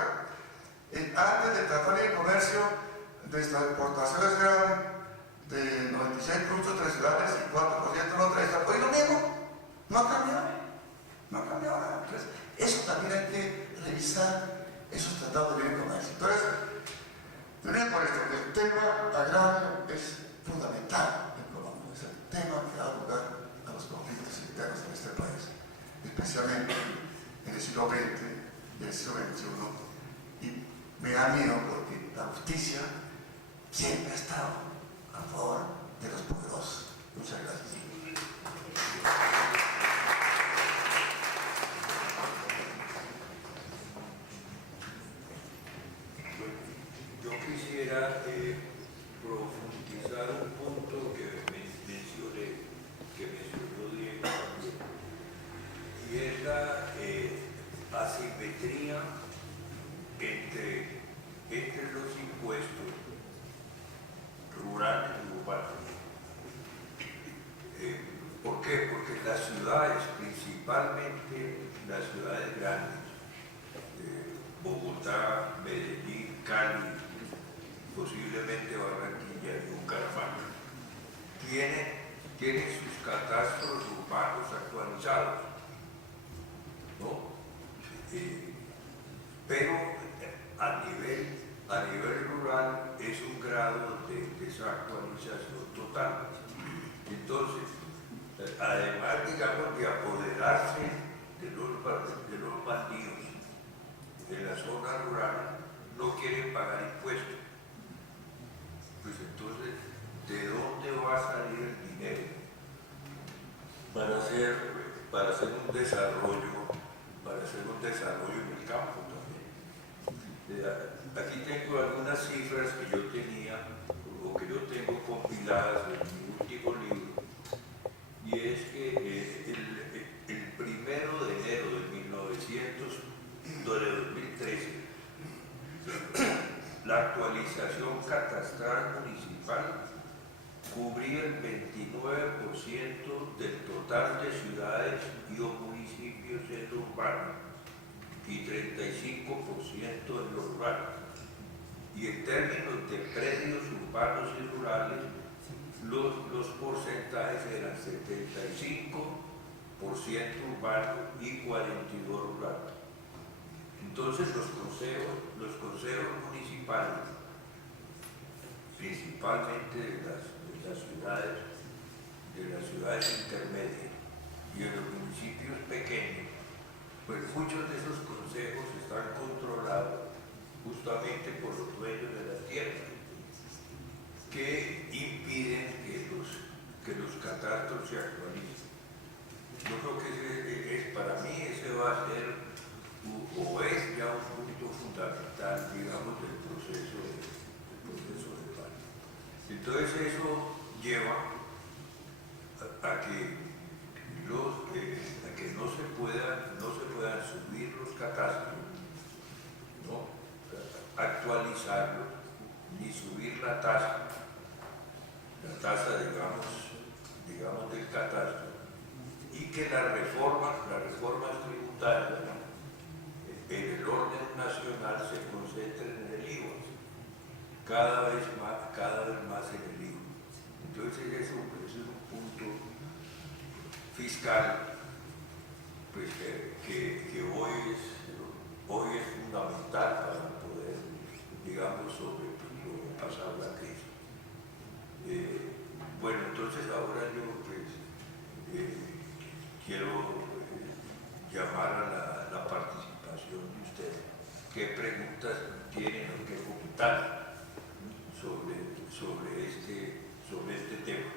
Antes del Tratado de Libre Comercio, nuestras exportaciones eran de 96 productos tradicionales y 4% no tradicionales. Hoy lo mismo, no ha cambiado. No ha cambiado nada. Entonces, eso también hay que revisar esos tratados de libre comercio. Entonces, tenemos por esto que el tema agrario es fundamental en Colombia. Es el tema que da lugar a los conflictos internos en este país, especialmente en el siglo XX y el siglo XXI. Y me da miedo porque la justicia siempre ha estado a favor de los poderosos. Muchas gracias. Yo quisiera profundizar un punto que mencionó Diego, y es la asimetría entre los las ciudades, principalmente las ciudades grandes, Bogotá, Medellín, Cali, posiblemente Barranquilla y Bucaramanga, tienen sus catastros urbanos actualizados, ¿no? Pero a nivel rural es un grado de desactualización total. Entonces, además, digamos, de apoderarse de los bandidos en la zona rural, no quieren pagar impuestos. Pues entonces, ¿de dónde va a salir el dinero para hacer un desarrollo en el campo también? Aquí tengo algunas cifras que yo tenía o que yo tengo compiladas en mi último libro, y es que el 1 de enero de 2013, la actualización catastral municipal cubría el 29% del total de ciudades y o municipios en lo urbano y 35% en lo rural. Y en términos de predios urbanos y rurales, los porcentajes eran 75% urbano y 42% rural. Entonces los consejos municipales, principalmente de las ciudades intermedias y de los municipios pequeños, pues muchos de esos consejos están controlados justamente por los dueños de la tierra, que impiden que los catastros se actualicen. Yo creo que para mí ese va a ser o es ya un punto fundamental, digamos, del proceso de paz. Entonces eso lleva a que no se puedan subir los catastros, ¿no? Actualizarlos, ni subir la tasa digamos del catastro, y que las reformas tributarias en el orden nacional se concentren en el IVA, cada vez más en el IVA. Entonces eso es un punto fiscal pues, que hoy es fundamental para poder, digamos, sobrepasar la crisis. Bueno, entonces ahora yo pues quiero llamar a la participación de ustedes. ¿Qué preguntas tienen o qué comentar sobre este tema?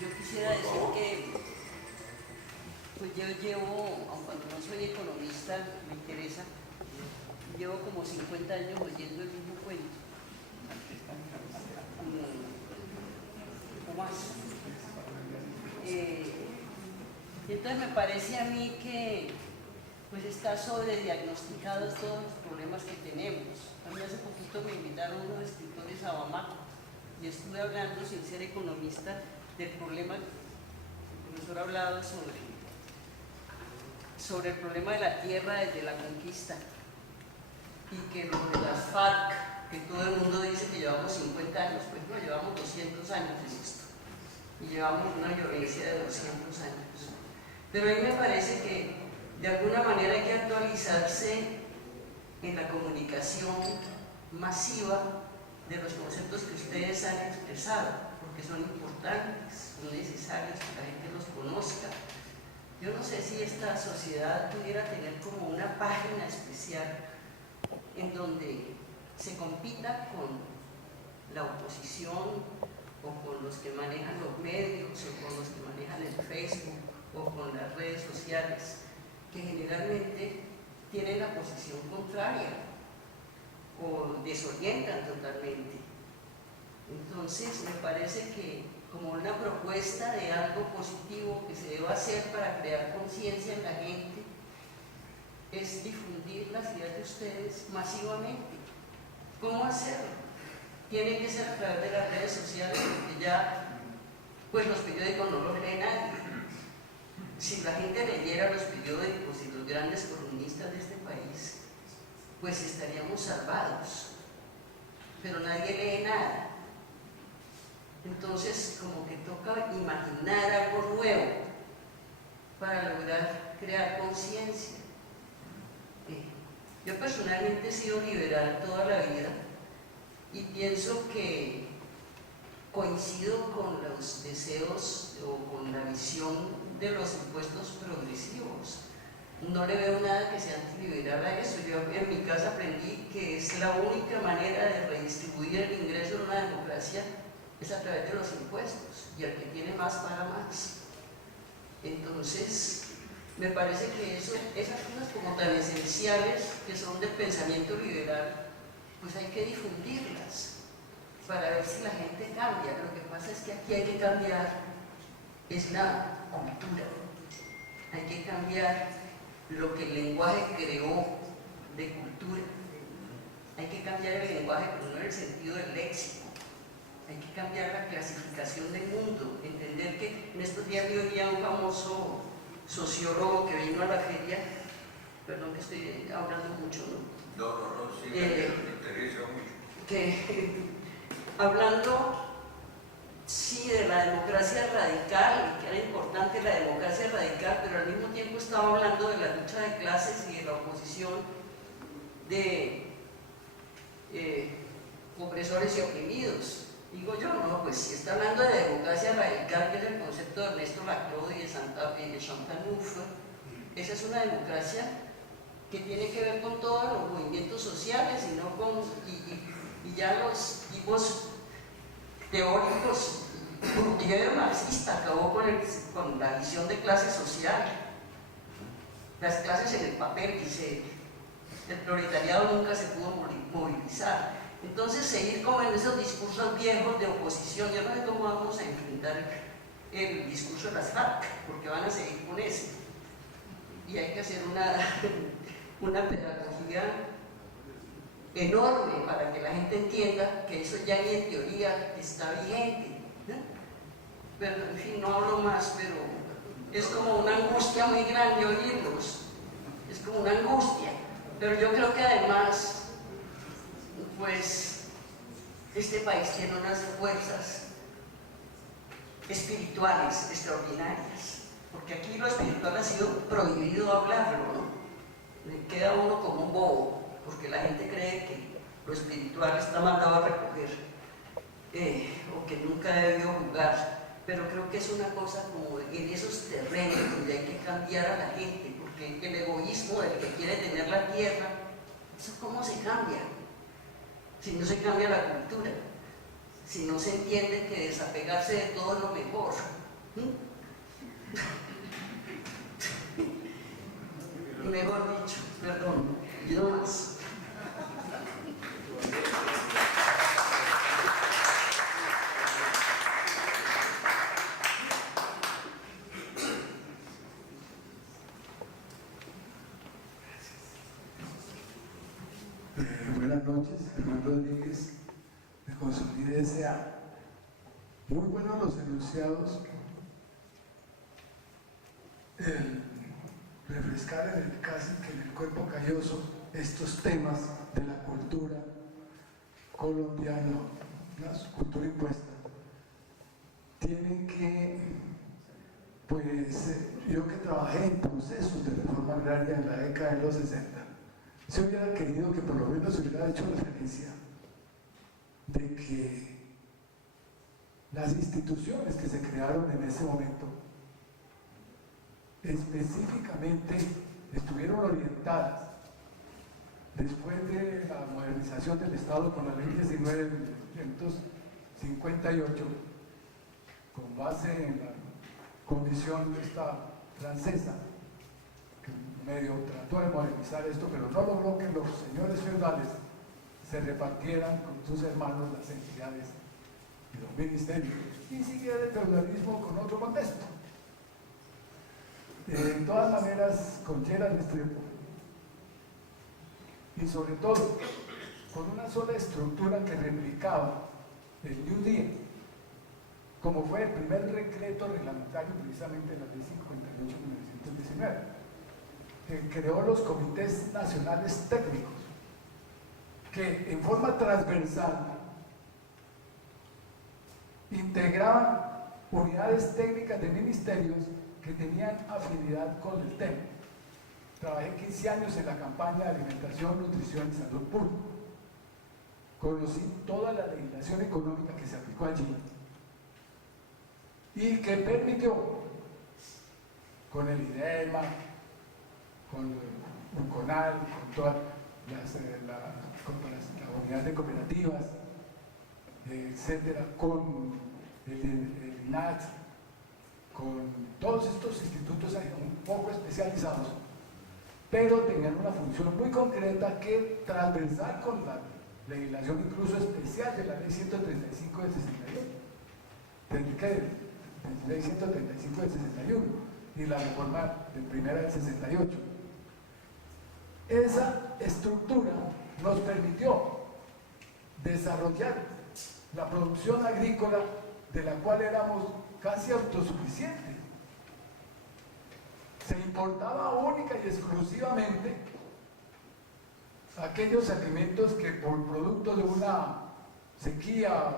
Yo quisiera decir que pues yo llevo, aunque no soy economista, me interesa, llevo como 50 años oyendo el mismo cuento, o más. Y entonces me parece a mí que pues está sobrediagnosticados todos los problemas que tenemos. A mí hace poquito me invitaron unos escritores a Bamako y estuve hablando, sin ser economista, del problema que el profesor ha hablado sobre el problema de la tierra desde la conquista, y que lo de las FARC, que todo el mundo dice que llevamos 50 años, pues no, llevamos 200 años en esto, y llevamos una violencia de 200 años. Pero a mí me parece que de alguna manera hay que actualizarse en la comunicación masiva de los conceptos que ustedes han expresado, porque son importantes, son necesarios que la gente los conozca. Yo no sé si esta sociedad pudiera tener como una página especial en donde se compita con la oposición o con los que manejan los medios o con los que manejan el Facebook o con las redes sociales, que generalmente tienen la posición contraria o desorientan totalmente. Entonces me parece que como una propuesta de algo positivo que se deba hacer para crear conciencia en la gente es difundir las ideas de ustedes masivamente. ¿Cómo hacerlo? tiene que ser a través de las redes sociales, porque ya pues los periódicos no los lee nadie. Si la gente leyera los periódicos y los grandes columnistas de este país, pues estaríamos salvados, pero nadie lee nada. Entonces como que toca imaginar algo nuevo para lograr crear conciencia. Yo personalmente he sido liberal toda la vida y pienso que coincido con los deseos o con la visión de los impuestos progresivos. No le veo nada que sea antiliberal a eso. Yo en mi casa aprendí que es la única manera de redistribuir el ingreso en una democracia es a través de los impuestos, y el que tiene más paga más. Entonces, me parece que esas cosas como tan esenciales que son del pensamiento liberal, pues hay que difundirlas para ver si la gente cambia. Lo que pasa es que aquí hay que cambiar es la cultura, hay que cambiar lo que el lenguaje creó de cultura, hay que cambiar el lenguaje pero no en el sentido del léxico, hay que cambiar la clasificación del mundo, entender que en estos días yo oía a un famoso sociólogo que vino a la feria, perdón que estoy hablando mucho, ¿no? No, sí, me interesa mucho. Que hablando, sí, de la democracia radical, que era importante la democracia radical, pero al mismo tiempo estaba hablando de la lucha de clases y de la oposición de opresores y oprimidos. Digo yo, no, pues si está hablando de democracia radical, que es el concepto de Ernesto Laclau y de Chantaneuf, esa es una democracia que tiene que ver con todos los movimientos sociales y no con y ya los tipos teóricos. Bourdieu, marxista, acabó con la visión de clase social, las clases en el papel, dice, el proletariado nunca se pudo movilizar. Entonces seguir como en esos discursos viejos de oposición, yo no sé cómo vamos a enfrentar el discurso de las FARC, porque van a seguir con eso. Y hay que hacer una pedagogía enorme para que la gente entienda que eso ya ni en teoría está vigente, ¿no? Pero en fin, no hablo más, pero es como una angustia muy grande oírlos, es como una angustia, pero yo creo que además pues este país tiene unas fuerzas espirituales extraordinarias, porque aquí lo espiritual ha sido prohibido hablarlo, ¿no? Le queda uno como un bobo, porque la gente cree que lo espiritual está mandado a recoger o que nunca debió jugar, pero creo que es una cosa como en esos terrenos donde hay que cambiar a la gente, porque el egoísmo del que quiere tener la tierra, ¿eso cómo se cambia? Si no se cambia la cultura, si no se entiende que desapegarse de todo es lo mejor. Mejor dicho, perdón, y no más. Buenas noches, Germán Rodríguez, de Consolide S.A. Muy buenos los enunciados, el refrescar en el casi que en el cuerpo calloso estos temas de la cultura colombiana, la cultura impuesta, tienen que, pues yo que trabajé en procesos de reforma agraria en la década de los 60, se hubiera querido que por lo menos se hubiera hecho referencia de que las instituciones que se crearon en ese momento específicamente estuvieron orientadas después de la modernización del Estado con la ley 1958, con base en la condición esta francesa, que medio trató de modernizar esto, pero no logró que los señores feudales se repartieran con sus hermanos las entidades y los ministerios, y siguiera el feudalismo con otro contexto. De todas maneras, Conchera Restrepo, y sobre todo con unas sola estructura que replicaba el New Deal, como fue el primer decreto reglamentario precisamente de la Ley 58/1919, que creó los comités nacionales técnicos, que en forma transversal integraban unidades técnicas de ministerios que tenían afinidad con el tema. Trabajé 15 años en la campaña de alimentación, nutrición y salud pública. Conocí toda la legislación económica que se aplicó allí y que permitió, con el IDEMA, con UNCONAL, con todas las unidades de cooperativas, etcétera, con el INAT, con todos estos institutos un poco especializados, pero tenían una función muy concreta que transversal con la legislación incluso especial de la Ley 135 del 61, Ley 135 del 61 y la reforma de primera del 68. Esa estructura nos permitió desarrollar la producción agrícola de la cual éramos casi autosuficientes. Se importaba única y exclusivamente aquellos alimentos que por producto de una sequía,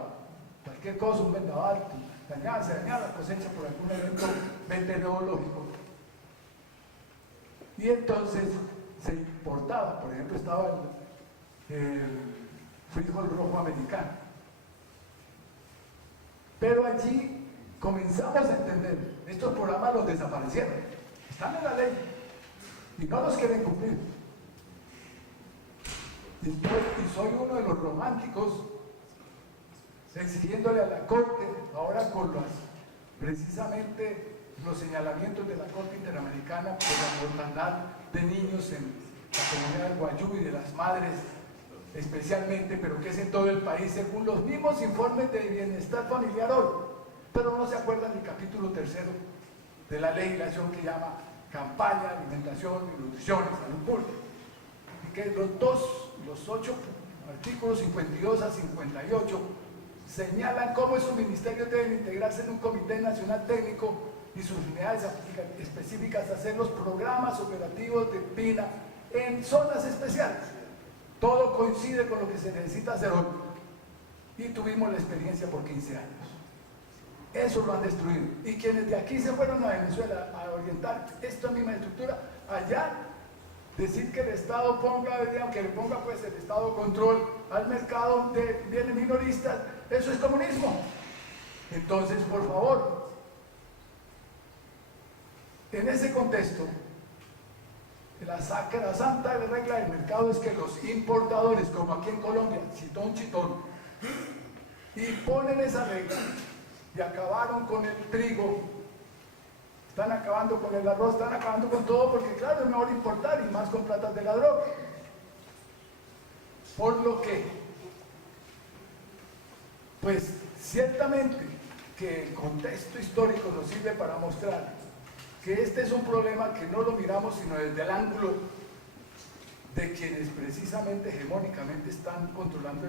cualquier cosa, un vendaval, se dañaba la cosecha por algún evento meteorológico. Y entonces se importaba, por ejemplo, estaba el frijol rojo americano. Pero allí comenzamos a entender, estos programas los desaparecieron, están en la ley y no los quieren cumplir. Y soy uno de los románticos exigiéndole a la Corte, ahora con precisamente los señalamientos de la Corte Interamericana por la mortandad de niños en la comunidad del Guayú y de las madres especialmente, pero que es en todo el país, según los mismos informes de bienestar familiar hoy, pero no se acuerdan del capítulo 3 de la legislación que llama campaña, alimentación y nutrición y salud pública, y que los 8 artículos 52 a 58 señalan cómo esos ministerios deben integrarse en un comité nacional técnico y sus unidades específicas hacer los programas operativos de PINA en zonas especiales. Todo coincide con lo que se necesita hacer hoy. Y tuvimos la experiencia por 15 años. Eso lo han destruido. Y quienes de aquí se fueron a Venezuela a orientar esta misma estructura, allá, decir que el Estado ponga, que le ponga pues el Estado control al mercado de bienes minoristas, eso es comunismo. Entonces, por favor, en ese contexto, la santa regla del mercado es que los importadores, como aquí en Colombia, chitón, y ponen esa regla y acabaron con el trigo, están acabando con el arroz, están acabando con todo, porque claro, es mejor importar y más con platas de la droga. Por lo que, pues ciertamente que el contexto histórico nos sirve para mostrar que este es un problema que no lo miramos sino desde el ángulo de quienes precisamente hegemónicamente están controlando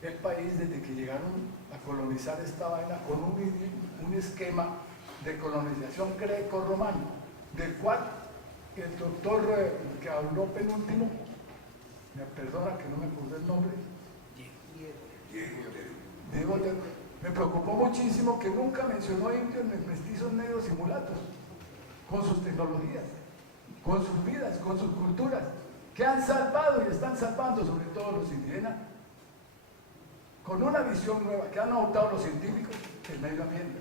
el país desde que llegaron a colonizar esta vaina con un esquema de colonización greco-romano, del cual el doctor que habló penúltimo, me perdona que no me acuerdo el nombre, Diego, me preocupó muchísimo que nunca mencionó indios, mestizos, negros y mulatos, con sus tecnologías, con sus vidas, con sus culturas, que han salvado y están salvando, sobre todo los indígenas, con una visión nueva que han adoptado los científicos del medio ambiente.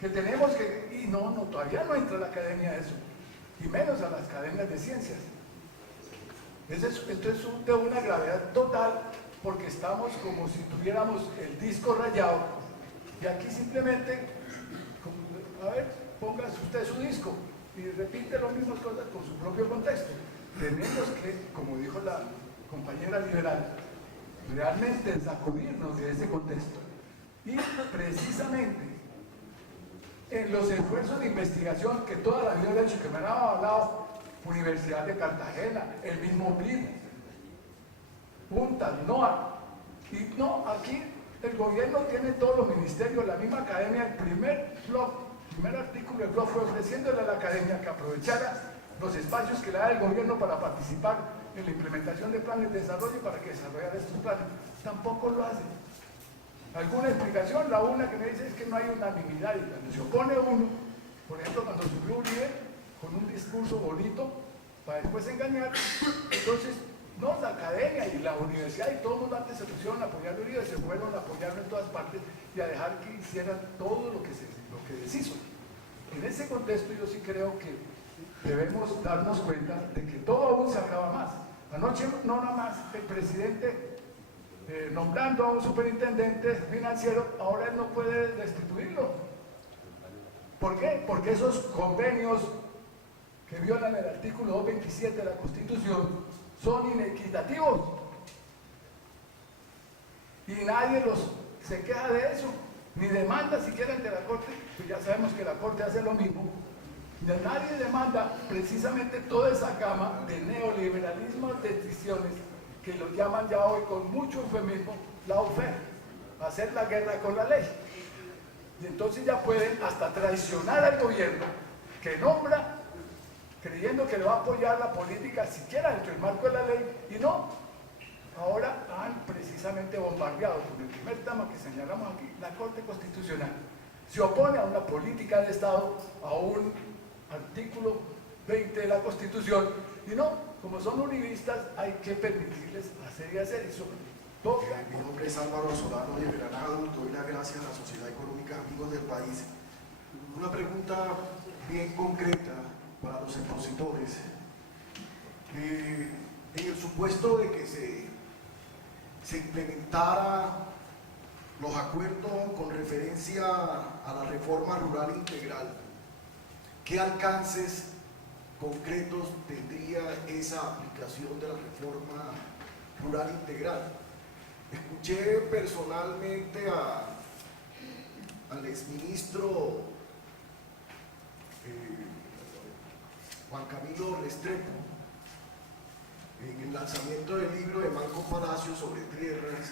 Que tenemos que, y todavía no entra a la academia eso, y menos a las academias de ciencias. Esto es de una gravedad total, porque estamos como si tuviéramos el disco rayado, y aquí simplemente, a ver, póngase usted su disco, y repite las mismas cosas con su propio contexto. Tenemos que, como dijo la compañera liberal, realmente sacudirnos de ese contexto. Y precisamente, en los esfuerzos de investigación que toda la vida he hecho, que me han hablado, Universidad de Cartagena, el mismo BID, juntas, NOA. Y no, aquí el gobierno tiene todos los ministerios, la misma academia. El primer artículo del blog fue ofreciéndole a la academia que aprovechara los espacios que le da el gobierno para participar en la implementación de planes de desarrollo y para que desarrollara estos planes. Tampoco lo hacen. ¿Alguna explicación? La una que me dice es que no hay unanimidad, y cuando se opone uno, por ejemplo, cuando subió Uribe con un discurso bonito para después engañar, entonces no, la academia y la universidad y todo el mundo antes se pusieron a apoyar a Uribe, se fueron a apoyarlo en todas partes y a dejar que hicieran todo lo que deshizo. En ese contexto yo sí creo que debemos darnos cuenta de que todo aún se acaba más. Anoche no nada más el presidente nombrando a un superintendente financiero, ahora él no puede destituirlo. ¿Por qué? Porque esos convenios que violan el artículo 227 de la Constitución son inequitativos. Y nadie se queja de eso, ni demanda siquiera ante la Corte, pues ya sabemos que la Corte hace lo mismo. Nadie demanda precisamente toda esa gama de neoliberalismo de decisiones que lo llaman ya hoy con mucho eufemismo la oferta, hacer la guerra con la ley. Y entonces ya pueden hasta traicionar al gobierno que nombra creyendo que le va a apoyar la política siquiera dentro del marco de la ley, y no. Ahora han precisamente bombardeado con el primer tema que señalamos aquí, la Corte Constitucional. Se opone a una política de Estado, a un artículo 20 de la Constitución, y no, como son uribistas, hay que permitirles hacer y hacer eso. Mi nombre es Álvaro Solano de Granado, doy las gracias a la Sociedad Económica Amigos del País. Una pregunta bien concreta para los expositores. En el supuesto de que se implementara los acuerdos con referencia a la reforma rural integral, ¿qué alcances concretos tendría esa aplicación de la reforma rural integral? Escuché personalmente al exministro Juan Camilo Restrepo en el lanzamiento del libro de Marco Palacio sobre tierras,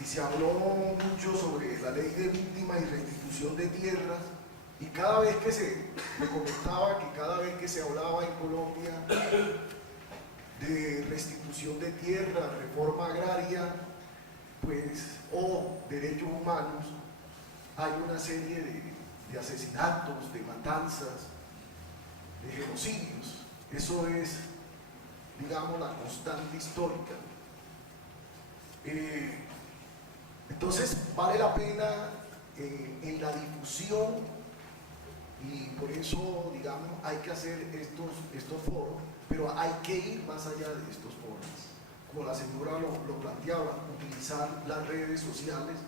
y se habló mucho sobre la ley de víctimas y restitución de tierras, y cada vez que me comentaba que cada vez que se hablaba en Colombia de restitución de tierra, reforma agraria, pues, o derechos humanos, hay una serie de asesinatos, de matanzas, de genocidios. Eso es, digamos, la constante histórica. Entonces, vale la pena en la difusión, y por eso, digamos, hay que hacer estos foros, pero hay que ir más allá de estos foros. Como la señora lo planteaba, utilizar las redes sociales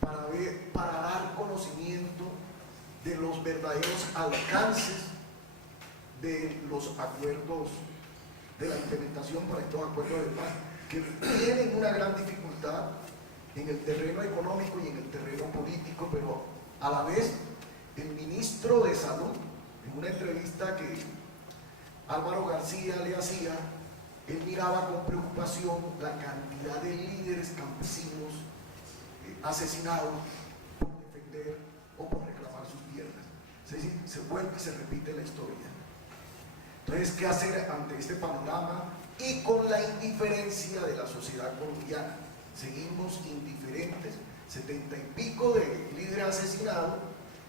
para dar conocimiento de los verdaderos alcances de los acuerdos, de la implementación para estos acuerdos de paz, que tienen una gran dificultad en el terreno económico y en el terreno político, pero a la vez el ministro de Salud, en una entrevista que Álvaro García le hacía, él miraba con preocupación la cantidad de líderes campesinos asesinados por defender o por reclamar sus tierras. Es decir, se vuelve y se repite la historia. Entonces, ¿qué hacer ante este panorama y con la indiferencia de la sociedad colombiana? Seguimos indiferentes, 70 y pico de líderes asesinados,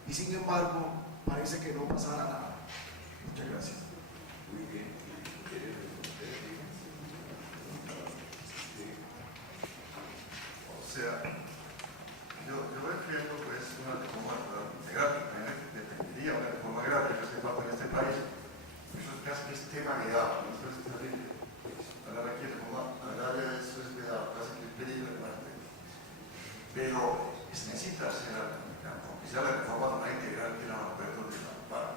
y sin embargo parece que no pasará nada. Muchas gracias. Muy bien. ¿Quieres responder? O sea, yo defiendo pues una reforma integral, que dependería una reforma agraria que hace falta en este país. Eso es casi que es tema vedado, ¿no? Eso es terrible. Hablar aquí de reforma agraria, eso es vedado, casi que es peligro de muerte. Pero se necesita hacer aunque sea la reforma normal integral que eran los acuerdos de la paz.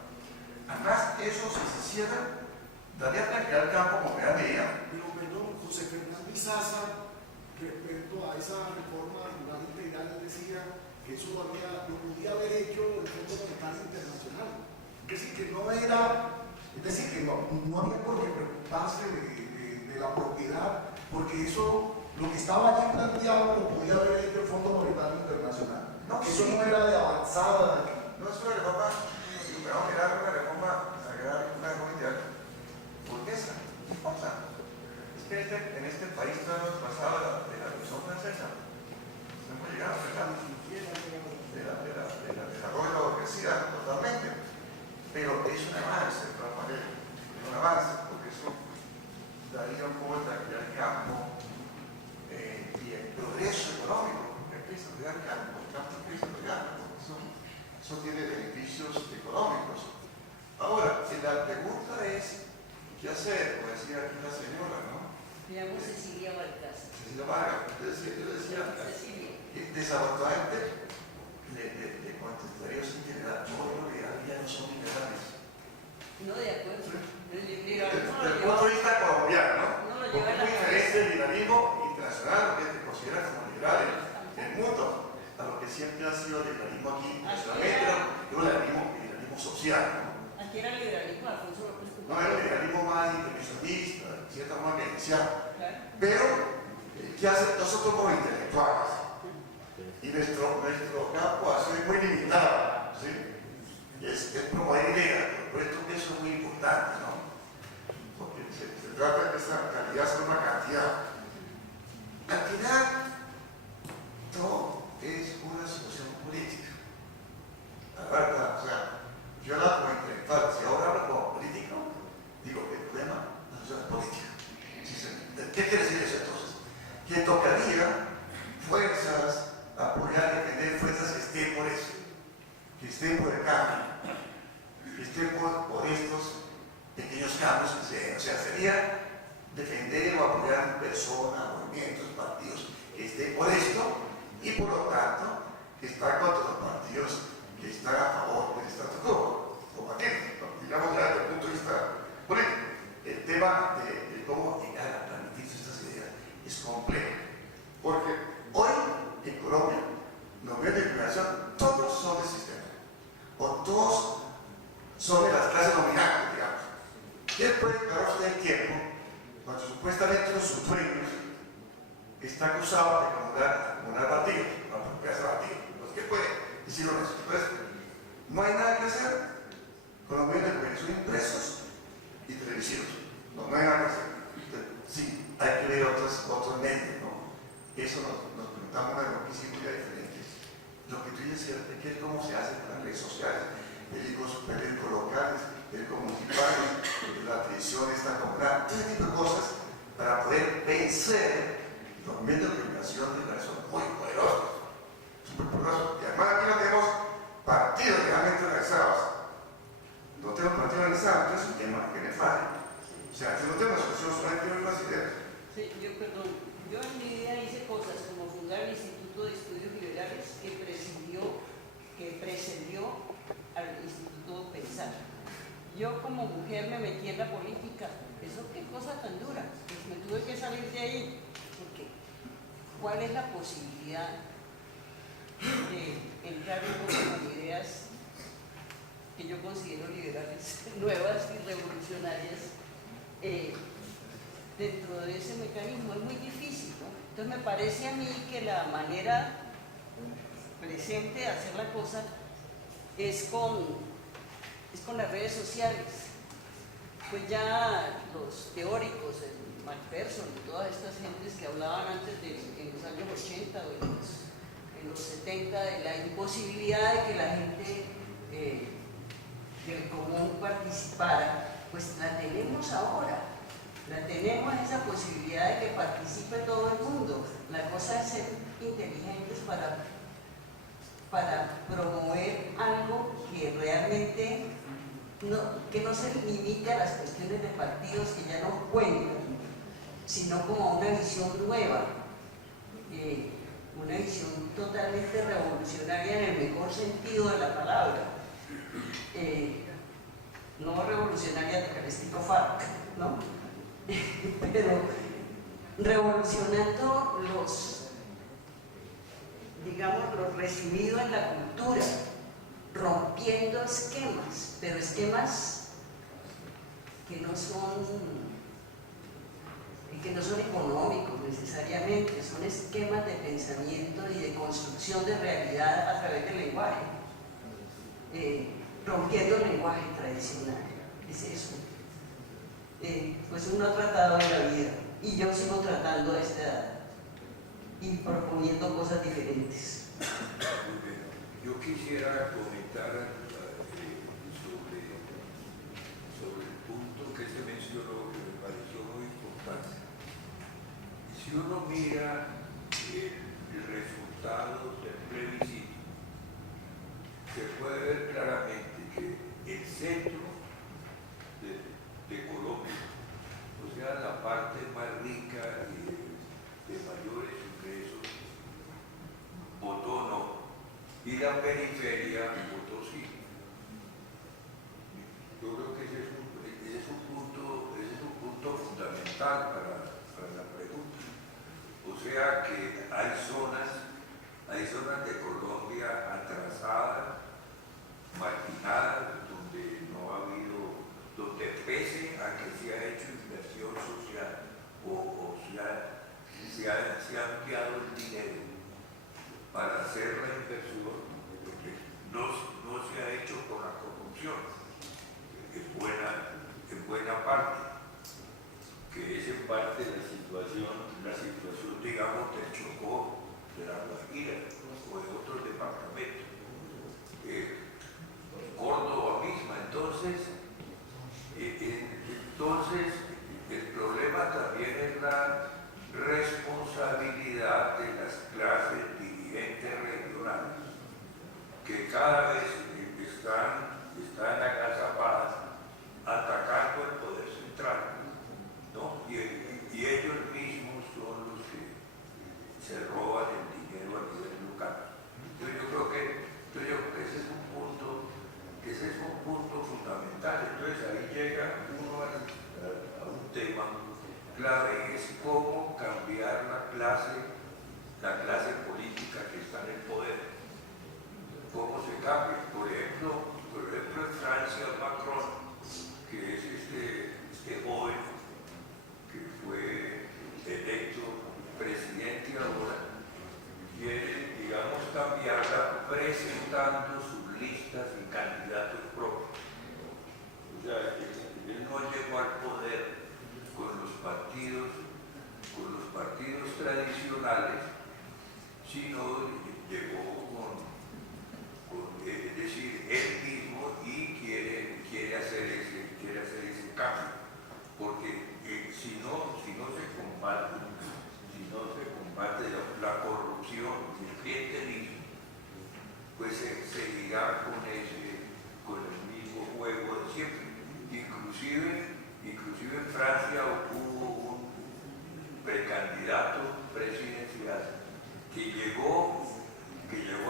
Además, eso si se hiciera, daría tranquilidad al campo como gran medida. Pero perdón, José Fernando Izaza, respecto a esa reforma rural integral, decía que eso lo podía haber hecho el Fondo Monetario Internacional. Es decir, que no había por qué preocuparse de de la propiedad, porque eso, lo que estaba allí planteado lo podía haber hecho el Fondo Monetario Internacional. No, Eso sí. no era de avanzada. No es una reforma, si me vamos a mirar una reforma agregar una reforma ideal burguesa, no importa. Es que en este país no hemos pasado de la Revolución Francesa. No hemos llegado del desarrollo de la burguesía totalmente. Pero es un avance, de todas maneras. Es un avance, porque eso daría un poco de tranquilidad al campo y el progreso económico, porque aquí se da el campo aquí se da, porque eso tiene beneficios económicos. Ahora, la pregunta es, ¿qué hacer? Como decía aquí la señora, ¿no? Me llamo Cecilia Balcázar. Cecilia Vargas, yo decía, Cecilia. desafortunadamente, le contestaría sin general, no, los liberales ya no son liberales. No, de acuerdo. El Desde liberalismo el punto de vista colombiano, ¿no? no lo Porque lleva es en la muy diferente el liberalismo internacional, lo que se considera como liberal en el mundo, a lo que siempre ha sido el liberalismo aquí, nacionalmente, el liberalismo social, ¿no? Aquí era el liberalismo de Alfonso López Córdoba. No era el liberalismo más intervencionista, de cierta forma keynesiano. Claro. Pero, ¿qué hacen nosotros como intelectuales? Y nuestro campo ha sido muy limitado, ¿sí? Es promover ideas, por esto que eso es muy importante, ¿no? Porque se trata de esa calidad sobre una cantidad. Al final, todo es una solución política. La verdad, o sea, yo hablo como intelectual, si ahora hablo como político, digo que el problema es la solución política. ¿Qué quiere decir eso entonces? Que tocaría fuerzas, apoyar, defender fuerzas que estén por eso, que estén por el cambio, que estén por estos pequeños cambios que se den. O sea, sería defender o apoyar personas, movimientos, partidos que estén por esto y por lo tanto que están contra los partidos que están a favor del statu quo, digamos ya desde el punto de vista político. El tema de cómo llegar a transmitir estas ideas es complejo, porque hoy en Colombia los medios de comunicación todos son del sistema, o todos son de las clases dominantes, digamos. ¿Quién puede esperar usted el tiempo cuando supuestamente los dueños está acusado de acumular partidos, no apropiarse partidos? Pues, ¿qué puede decir eso? Pues, no hay nada que hacer con los medios de comunicación impresos y televisivos. No hay nada que hacer. Sí, hay que ver otros medios, ¿no? Eso nos preguntamos una democracia muy diferente. Lo que tú dices es que cómo se hace con las redes sociales, periódicos locales, periódicos municipales, la televisión está comunal, todo ese tipo de cosas para poder vencer los medios de comunicación de la son muy poderosos, súper poderosos. Y además aquí no tenemos partidos realmente organizados. No tenemos partidos organizados, entonces es un tema que me falla. O sea, si no tenemos solución, solamente tenemos unas ideas. Sí, yo en mi vida hice cosas como fundar el Instituto de Estudios Liberales que precedió al Instituto Pensar. Yo como mujer me metí en la política, eso qué cosa tan dura, pues me tuve que salir de ahí, porque ¿cuál es la posibilidad de entrar en con ideas que yo considero liberales, nuevas y revolucionarias? Dentro de ese mecanismo es muy difícil, ¿no? Entonces me parece a mí que la manera presente de hacer la cosa es con las redes sociales. Pues ya los teóricos, el McPherson y todas estas gentes que hablaban antes en los años 80 o en los 70 de la imposibilidad de que la gente del común participara, pues la tenemos ahora. La tenemos esa posibilidad de que participe todo el mundo. La cosa es ser inteligentes para promover algo que realmente que no se limite a las cuestiones de partidos que ya no cuentan, sino como a una visión nueva, una visión totalmente revolucionaria en el mejor sentido de la palabra. No revolucionaria del estilo FARC, ¿no? Pero revolucionando lo recibido en la cultura, rompiendo esquemas, pero esquemas que no son que no son económicos necesariamente, son esquemas de pensamiento y de construcción de realidad a través del lenguaje, rompiendo el lenguaje tradicional. Es eso. Pues uno ha tratado en la vida y yo sigo tratando a esta edad y proponiendo cosas diferentes. Muy bien. Yo quisiera comentar sobre el punto que se mencionó, que me pareció muy importante. Si uno mira el resultado del plebiscito, se puede ver claramente que el centro de Colombia, o sea, la parte más rica y de mayores ingresos, votó no, y la periferia votó sí. Yo creo que ese es un punto fundamental para la pregunta. O sea que hay zonas de Colombia atrasadas, marginadas, donde pese a que se ha hecho inversión social o se ha ampliado el dinero para hacer la inversión, no se ha hecho con la corrupción, en buena parte, que es en parte la situación digamos del Chocó, de la Guajira o de otros departamentos, Córdoba misma. Entonces el problema también es la responsabilidad de las clases dirigentes regionales, que cada vez están agazapadas atacando el poder central, ¿no? Y ellos mismos son los que se roban el dinero a nivel local. Entonces yo creo que ese es un punto fundamental. Entonces ahí llega uno a un tema clave, y es cómo cambiar la clase política que está en el poder. ¿Cómo se cambia? Por ejemplo, en Francia, Macron, que es este joven que fue electo presidente ahora, quiere, digamos, cambiarla presentando sus listas y candidatos propios. O sea, él no llegó al poder con los partidos tradicionales, sino llegó es decir, él mismo, y quiere hacer ese cambio, porque si no se combate la corrupción y el clientelismo, pues se seguirá con el mismo juego de siempre. Inclusive en Francia hubo un precandidato presidencial que llegó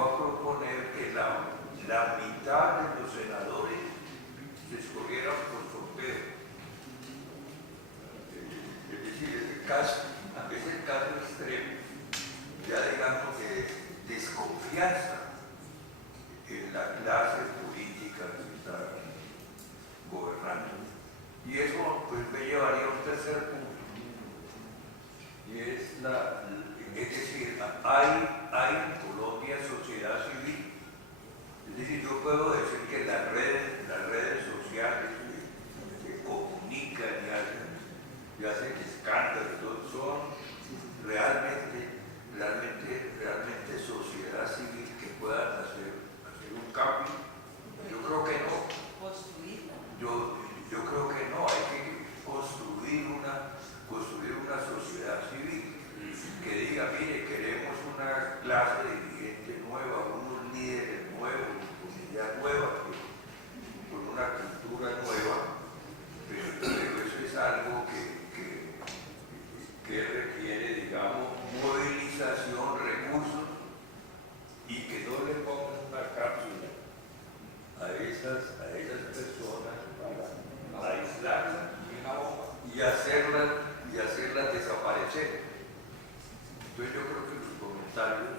a proponer que la mitad de los senadores se escogieran por sorteo. Es decir, es el caso extremo, ya digamos de desconfianza en la clase política que está gobernando. Y eso pues me llevaría a un tercer punto, y es decir, hay en Colombia sociedad civil. Es decir, yo puedo decir que las redes sociales que comunican y hacen escándalos, son realmente sociedad civil que puedan hacer un cambio. Yo creo que no. Construirla. Yo creo que no, hay que construir una sociedad civil que diga, mire, queremos una clase dirigente nueva, unos líderes nuevos, con ideas nuevas, con una cultura nueva, pero eso es algo que requiere, digamos, movilización, recursos, y que no le pongan una cápsula a esas personas para aislarlas y hacerlas desaparecer. Entonces yo creo que los comentarios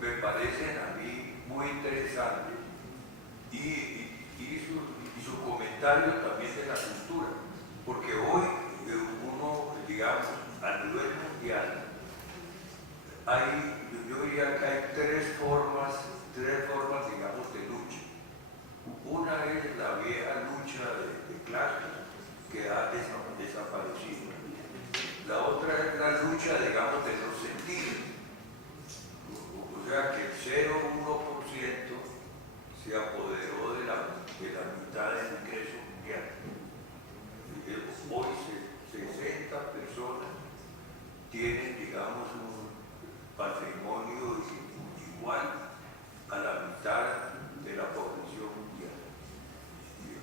me parecen a mí muy interesantes, y su comentario también de la cultura, porque hoy uno, digamos, a nivel mundial, yo diría que hay tres formas, digamos, de lucha. Una es la vieja lucha de clases que ha desaparecido. La otra es la lucha, digamos, de los sentidos. O sea que el 0,1% se apoderó de la mitad del ingreso mundial. Hoy 60 personas tienen, digamos, un patrimonio igual a la mitad de la población mundial.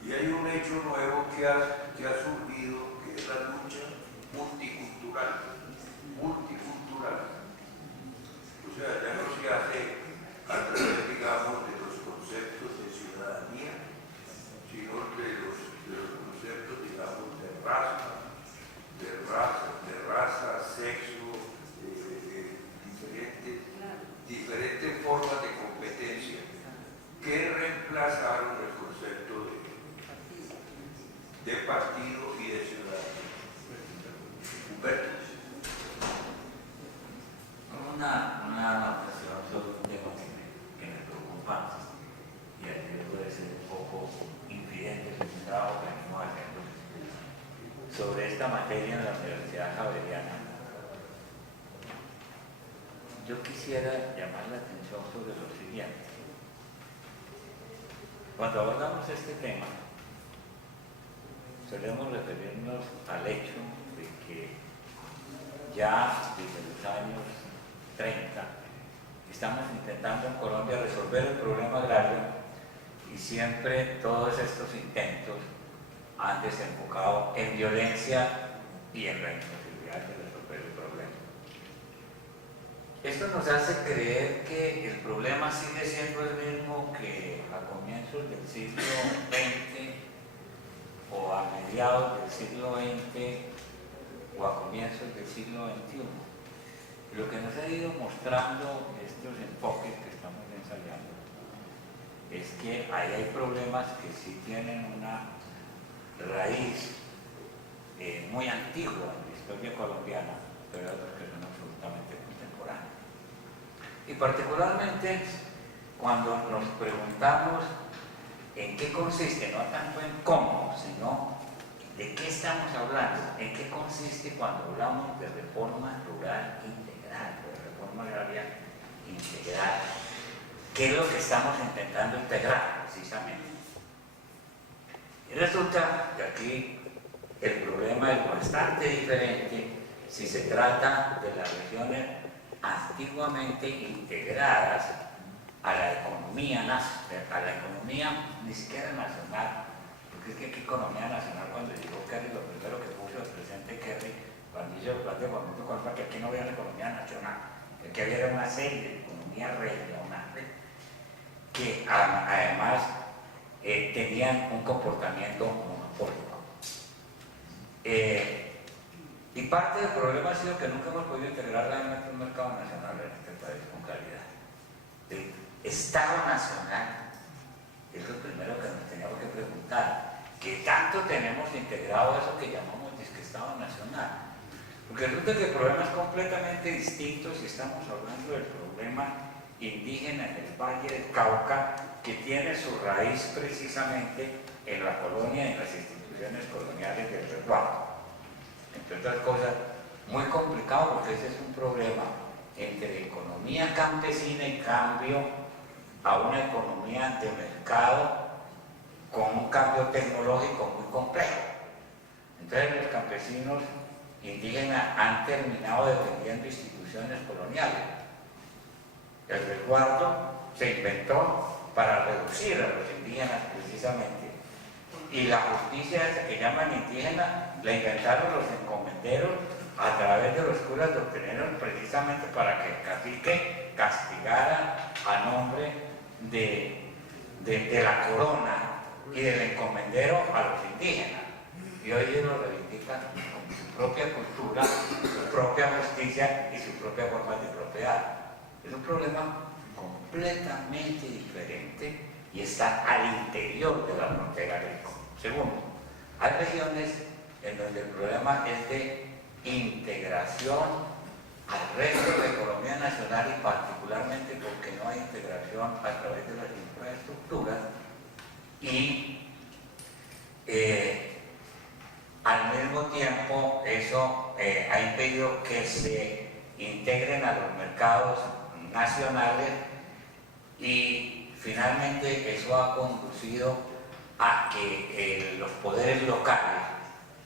Y hay un hecho nuevo que ha surgido, que es la lucha multicultural. O sea, ya no se hace a través, digamos, de los conceptos de ciudadanía, sino de los conceptos, digamos, de raza, sexo, diferentes formas de competencia que reemplazaron el concepto de partido y de ciudadanía. Humberto. Una anotación sobre un tema que me preocupa y al que puede ser un poco infidente en el trabajo que venimos haciendo sobre esta materia en la Universidad Javeriana. Yo quisiera llamar la atención sobre lo siguiente. Cuando abordamos este tema, solemos referirnos al hecho de que ya desde los años 30 estamos intentando en Colombia resolver el problema agrario y siempre todos estos intentos han desembocado en violencia y en la imposibilidad de resolver el problema. Esto nos hace creer que el problema sigue siendo el mismo que a comienzos del siglo XX o a mediados del siglo XX o a comienzos del siglo XXI. Lo que nos ha ido mostrando estos enfoques que estamos ensayando es que ahí hay problemas que sí tienen una raíz muy antigua en la historia colombiana, pero hay otros que son absolutamente contemporáneos. Y particularmente cuando nos preguntamos en qué consiste, no tanto en cómo, sino de qué estamos hablando, en qué consiste cuando hablamos de reforma rural integral, de reforma agraria integral, qué es lo que estamos intentando integrar precisamente. Y resulta que aquí el problema es bastante diferente si se trata de las regiones antiguamente integradas a la economía ni siquiera nacional, porque es que aquí economía nacional, cuando llegó Kerry, lo primero que puso el presidente Kerry cuando hizo el plan de fomento económico, que aquí no había la economía nacional, que aquí había una serie de economías regionales que además tenían un comportamiento monopólico. Y parte del problema ha sido que nunca hemos podido integrarla en nuestro mercado nacional en este país con claridad. El Estado Nacional es lo primero que nos teníamos que preguntar. ¿Qué tanto tenemos integrado eso que llamamos Estado Nacional? Porque resulta que el problema es completamente distinto si estamos hablando del problema indígena en el Valle del Cauca, que tiene su raíz precisamente en la colonia y en las instituciones coloniales del resguardo. Entre otras cosas, muy complicado porque ese es un problema entre economía campesina y cambio a una economía de mercado con un cambio tecnológico muy complejo. Entonces los campesinos indígenas han terminado dependiendo de instituciones coloniales. El resguardo se inventó para reducir a los indígenas precisamente. Y la justicia esa que llaman indígena la inventaron los encomenderos a través de los curas doctrineros precisamente para que el cacique castigara a nombre de la corona y del encomendero a los indígenas. Y hoy ellos lo reivindican con su propia cultura, su propia justicia y su propia forma de propiedad. Es un problema completamente diferente y está al interior de la frontera agrícola. Segundo, hay regiones en donde el problema es de integración al resto de la economía nacional y particularmente porque no hay integración a través de las infraestructuras y al mismo tiempo eso ha impedido que se integren a los mercados nacionales y finalmente eso ha conducido a que los poderes locales,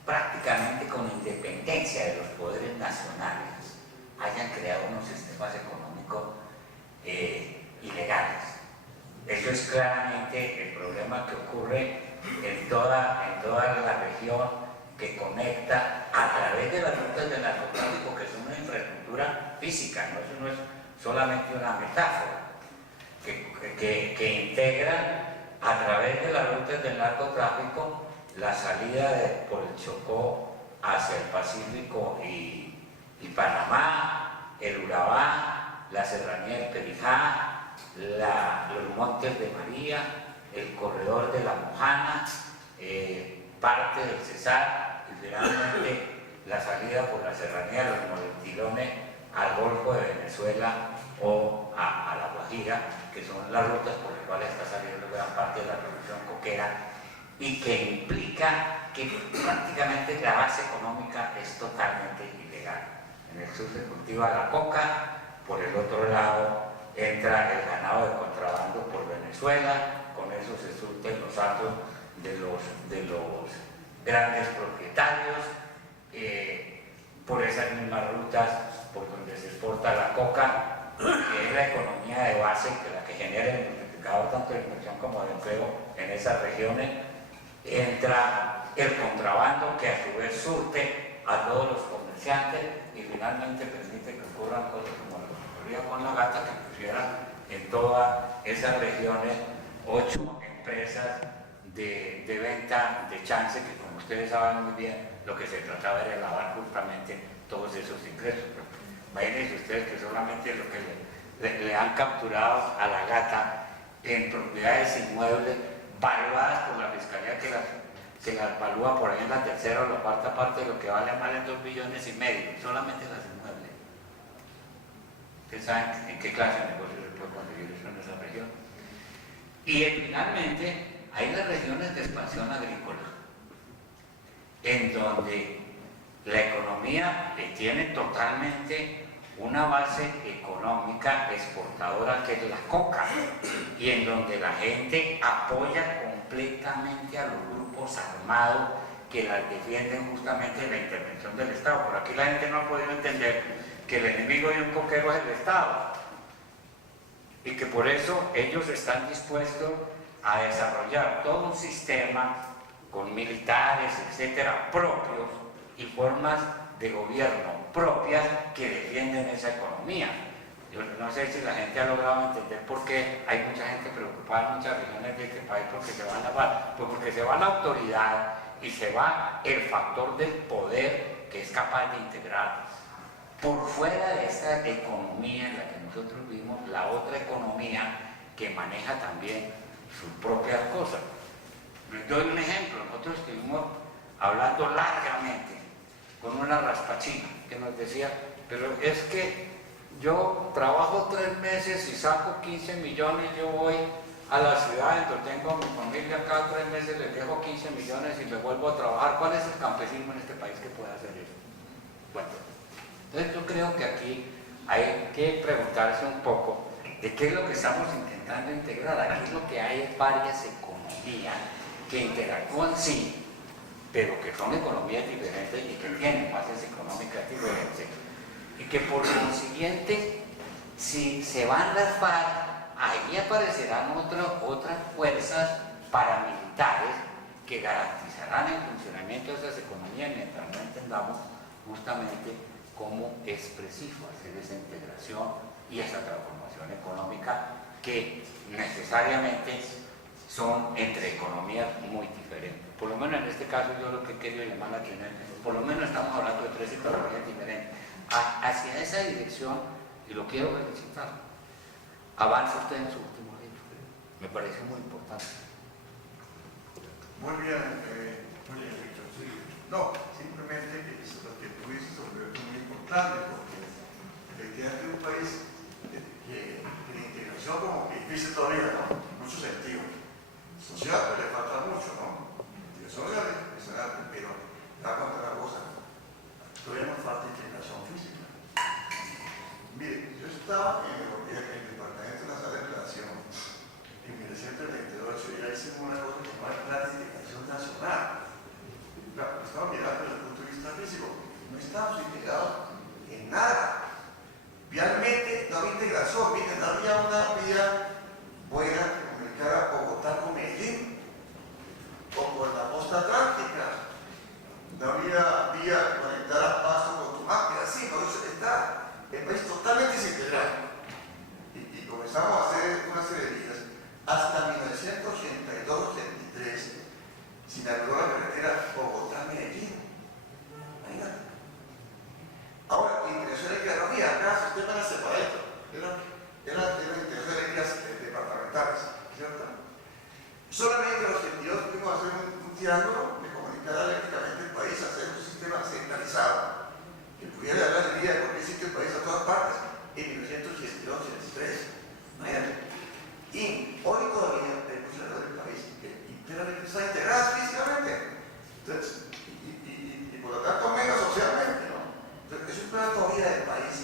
prácticamente con independencia de los poderes nacionales, hayan creado unos sistemas económicos ilegales. Eso es claramente el problema que ocurre en toda la región que conecta a través de las rutas del narcotráfico, que es una infraestructura física, ¿no? Eso no es solamente una metáfora, que integran a través de las rutas del narcotráfico la salida por el Chocó hacia el Pacífico y Panamá, el Urabá, la serranía del Perijá, los montes de María, el corredor de la Mojana, parte del Cesar y finalmente la salida por la serranía de los Moletilones al Golfo de Venezuela o a la Guajira, que son las rutas por las cuales está saliendo gran parte de la producción coquera y que implica que prácticamente la base económica es totalmente ilegal. En el sur se cultiva la coca, por el otro lado entra el ganado de contrabando por Venezuela, con eso se surten los atos de los grandes propietarios, por esas mismas rutas por donde se exporta la coca, que es la economía de base, que la que genera el multiplicador tanto de inversión como de empleo en esas regiones, entra el contrabando que a su vez surte a todos los comerciantes y finalmente permite que ocurran cosas como lo que ocurría con la gata, que pusiera en todas esas regiones 8 empresas de venta de chance, que como ustedes saben muy bien, lo que se trataba era de lavar justamente todos esos ingresos. Imagínense ustedes que solamente lo que le han capturado a la gata en propiedades inmuebles valuadas por la fiscalía, que se las evalúa por ahí en la tercera o la cuarta parte de lo que vale más de 2,5 millones, solamente las inmuebles. Ustedes saben en qué clase de negocio se puede conseguir eso en esa región. Y finalmente hay las regiones de expansión agrícola, en donde la economía tiene totalmente una base económica exportadora, que es la coca, y en donde la gente apoya completamente a los grupos armados que las defienden justamente de la intervención del Estado. Por aquí la gente no ha podido entender que el enemigo de un coquero es el Estado y que por eso ellos están dispuestos a desarrollar todo un sistema con militares, etcétera, propios y formas de gobierno propias que defienden esa economía. Yo no sé si la gente ha logrado entender por qué hay mucha gente preocupada en muchas regiones de este país porque se va a la paz. Pues porque se va la autoridad y se va el factor del poder que es capaz de integrar por fuera de esta economía en la que nosotros vivimos, la otra economía que maneja también sus propias cosas. Les doy un ejemplo. Nosotros estuvimos hablando largamente con una raspachina que nos decía, pero es que yo trabajo 3 meses y saco 15 millones, yo voy a la ciudad donde tengo a mi familia, cada 3 meses les dejo 15 millones y me vuelvo a trabajar. ¿Cuál es el campesino en este país que puede hacer eso? Bueno, entonces yo creo que aquí hay que preguntarse un poco de qué es lo que estamos intentando integrar. Aquí lo que hay es varias economías que interactúan, sí, pero que son economías diferentes y que tienen bases económicas diferentes. Y que por consiguiente, si se van las FARC, ahí aparecerán otras fuerzas paramilitares que garantizarán el funcionamiento de esas economías mientras no entendamos justamente cómo es preciso hacer esa integración y esa transformación económica que necesariamente son entre economías muy diferentes. Por lo menos en este caso yo lo que he querido llamar la atención es, por lo menos estamos hablando de 3 economías diferentes. Hacia esa dirección, y lo quiero felicitar, avanza usted en su último libro. Me parece muy importante. Muy bien, Víctor. No, simplemente que lo que tú dices sobre es muy importante, porque efectivamente un país que la integración como que difícil todavía, ¿no? En muchos sentidos. Social pues le falta mucho, ¿no? Integración social es impresionante, pero te voy a contar una cosa, todavía nos falta integración física. Mire, yo estaba en el Departamento Nacional de Relación en 1928 y ahí hicimos una cosa que se llama Plan de Integración Nacional. Claro, estamos mirando desde el punto de vista físico, no estamos integrados en nada. Realmente no había integración, mire, no había una vía buena que comunicara Bogotá con Medellín o con la costa atlántica. No había vía que conectara Pasto con Tumaque, así, no está. El país totalmente desintegrado. Y comenzamos a hacer una serie de vías. Hasta 1982-83 se inauguró la carretera Bogotá-Medellín. Imagínate. Ahora, la integración de que no había acá, sistemas eran separados. Eran integraciones departamentales, ¿cierto? Solamente en los 82 pudimos hacer un triángulo de comunicar eléctricamente el país, hacer un sistema centralizado que pudiera dar la idea de por qué existe el país a todas partes en 1982-83. Imagínate. Y hoy todavía hay funcionarios del país que están integrados físicamente. Entonces, y por lo tanto menos socialmente, ¿no? Entonces, es un problema todavía del país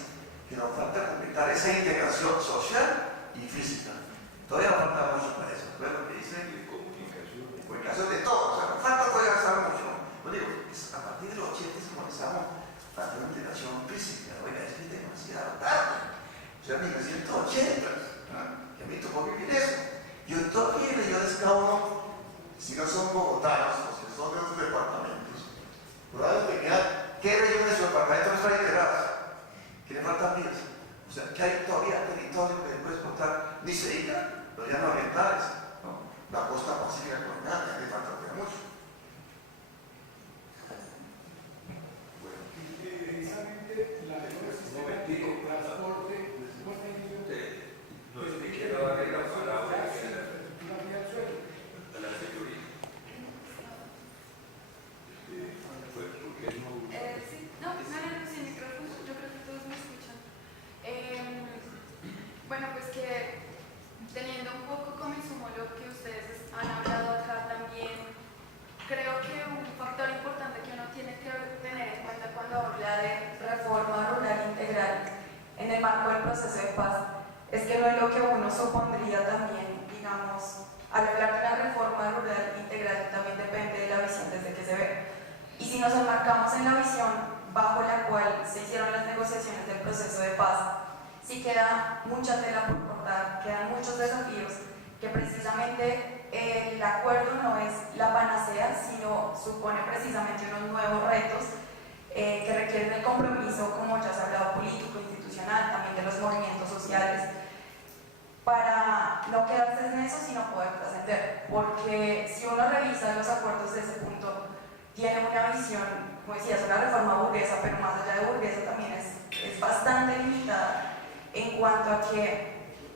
que nos falta completar esa integración social y física. Todavía nos falta mucho para eso. ¿Ves lo que dice? De comunicación. Por el caso de todo, o sea, nos falta todavía avanzar mucho. Yo digo, a partir de los 80 comenzamos a hacer una integración física. Oiga, es que es demasiado tarde. O sea, 1980, ¿no? Que a mí tocó vivir eso. Yo todavía yo descauno, si no son bogotanos, o si son de otros departamentos, probablemente ¿qué regiones de su departamento no están integradas? Que le faltan vías. O sea, que hay todavía territorio que puede exportar, ni se diga, los llanos orientales, ¿no? La costa pacífica colonial, que le falta todavía mucho. Precisamente la mejor sistema de transporte No es que quiera darle la palabra a la señorita. Pues porque no. Sí, no, sin micrófono, yo creo que todos me escuchan. Bueno, pues que teniendo un poco como insumo lo que ustedes han hablado acá también, creo que un factor importante que uno tiene que tener en cuenta cuando habla de reforma rural integral en el marco del proceso de paz es que no es lo que uno supondría también, digamos, al hablar de la reforma rural integral también depende de la visión desde que se ve. Y si nos enmarcamos en la visión bajo la cual se hicieron las negociaciones del proceso de paz, sí queda mucha tela por cortar, quedan muchos desafíos que precisamente el acuerdo no es la panacea, sino supone precisamente unos nuevos retos que requieren el compromiso, como ya se ha hablado, político, institucional, también de los movimientos sociales, para no quedarse en eso, sino poder trascender. Porque si uno revisa los acuerdos de ese punto, tiene una visión, como decía, es una reforma burguesa, pero más allá de burguesa también es bastante limitada en cuanto a que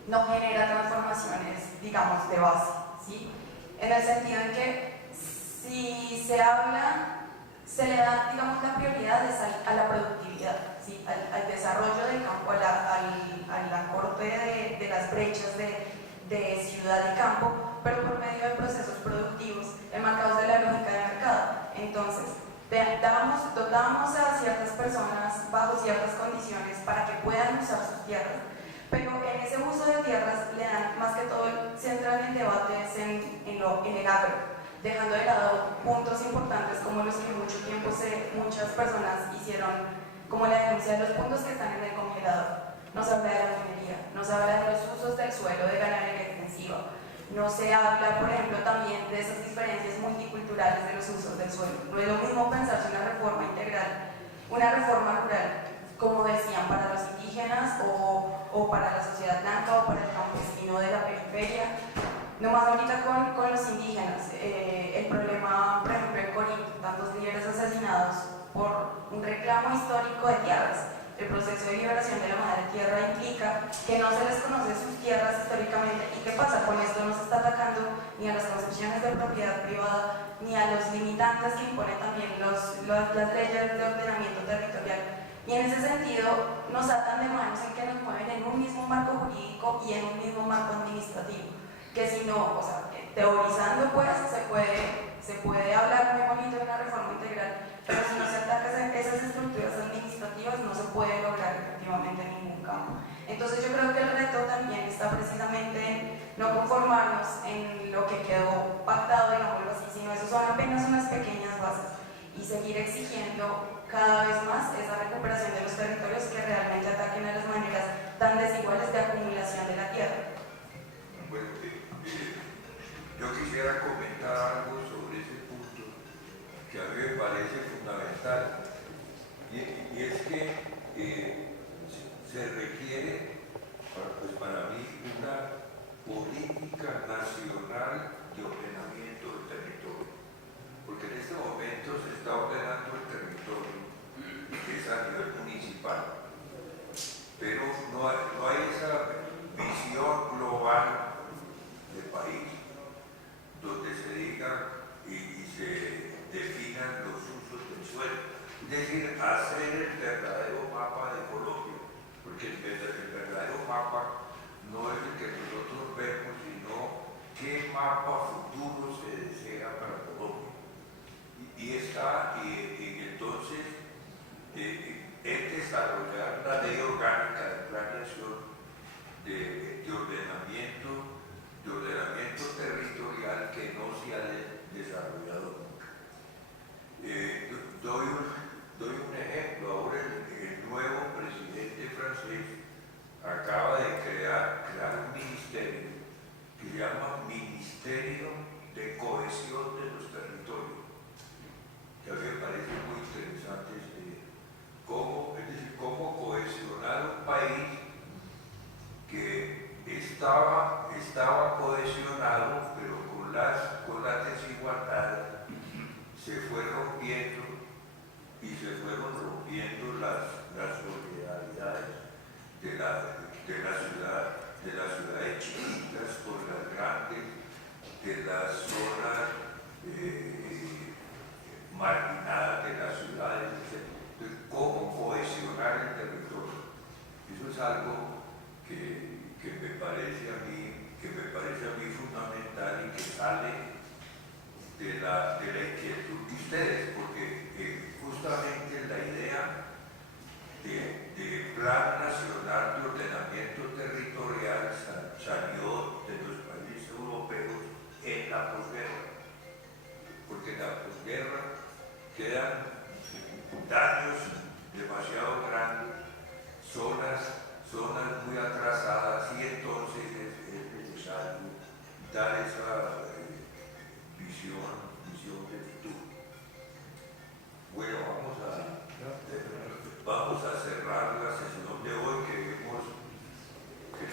no genera transformaciones, digamos, de base, ¿sí? En el sentido en que si se habla, se le da, digamos, la prioridad a la productividad, ¿sí? Al desarrollo del campo, al acorte de las brechas de ciudad y campo, pero por medio de procesos productivos enmarcados de la lógica de mercado. Entonces, dotamos a ciertas personas bajo ciertas condiciones para que puedan usar sus tierras, pero en ese uso de tierras le dan más que todo, centran el debate en el agro, dejando de lado puntos importantes como los que mucho tiempo muchas personas hicieron, como la denuncia de los puntos que están en el congelador. No se habla de la minería, no se habla de los usos del suelo, de ganadería extensiva, no se habla, por ejemplo, también de esas diferencias multiculturales de los usos del suelo. No es lo mismo pensarse una reforma integral, una reforma rural, como decían, para los indígenas o para la sociedad blanca o para el campesino de la periferia. No más ahorita con los indígenas, el problema, por ejemplo, en Corinto, tantos líderes asesinados por un reclamo histórico de tierras, el proceso de liberación de la madre tierra implica que no se les conoce sus tierras históricamente. ¿Y qué pasa? Con esto no se está atacando ni a las concepciones de propiedad privada, ni a los limitantes que imponen también las leyes de ordenamiento territorial. Y en ese sentido nos atan de manos en que nos mueven en un mismo marco jurídico y en un mismo marco administrativo. Que si no, o sea, teorizando pues se puede hablar muy bonito de una reforma integral, pero si no se atacan esas estructuras administrativas no se puede lograr efectivamente en ningún campo. Entonces yo creo que el reto también está precisamente en no conformarnos en lo que quedó pactado, digámoslo así, sino eso son apenas unas pequeñas bases y seguir exigiendo cada vez más esa recuperación de los territorios que realmente ataquen a las maneras tan desiguales de acumulación de la tierra. Bueno, yo quisiera comentar algo sobre ese punto que a mí me parece fundamental, y es que se requiere, pues para mí, una política nacional de ordenamiento del territorio, porque en este momento se está ordenando el territorio, que es a nivel municipal, pero no hay esa visión global del país, donde se digan y se definan los usos del suelo. Es decir, hacer el verdadero mapa de Colombia, porque el verdadero mapa no es el que nosotros vemos, sino qué mapa futuro se desea para Colombia. Y entonces es desarrollar la ley orgánica de planeación de ordenamiento territorial que no se ha desarrollado nunca. Doy un ejemplo. Ahora el nuevo presidente francés acaba de crear un ministerio que se llama Ministerio de Cohesión de los Territorios, que a mí me parece muy interesante cómo cohesionar un país que estaba cohesionado, pero con las desigualdades se fue rompiendo y se fueron rompiendo las solidaridades de las ciudades chiquitas con las grandes, de las zonas marginadas de las ciudades, etc. Entonces, ¿cómo cohesionar el territorio? Eso es algo que me parece a mí fundamental y que sale de la inquietud de ustedes, porque justamente la idea de Plan Nacional de Ordenamiento Territorial salió de los países europeos en la posguerra, porque en la posguerra quedan daños demasiado grandes, zonas muy atrasadas, y entonces es necesario dar esa visión de futuro. Bueno, vamos a cerrar la sesión de hoy, que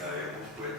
la hemos pues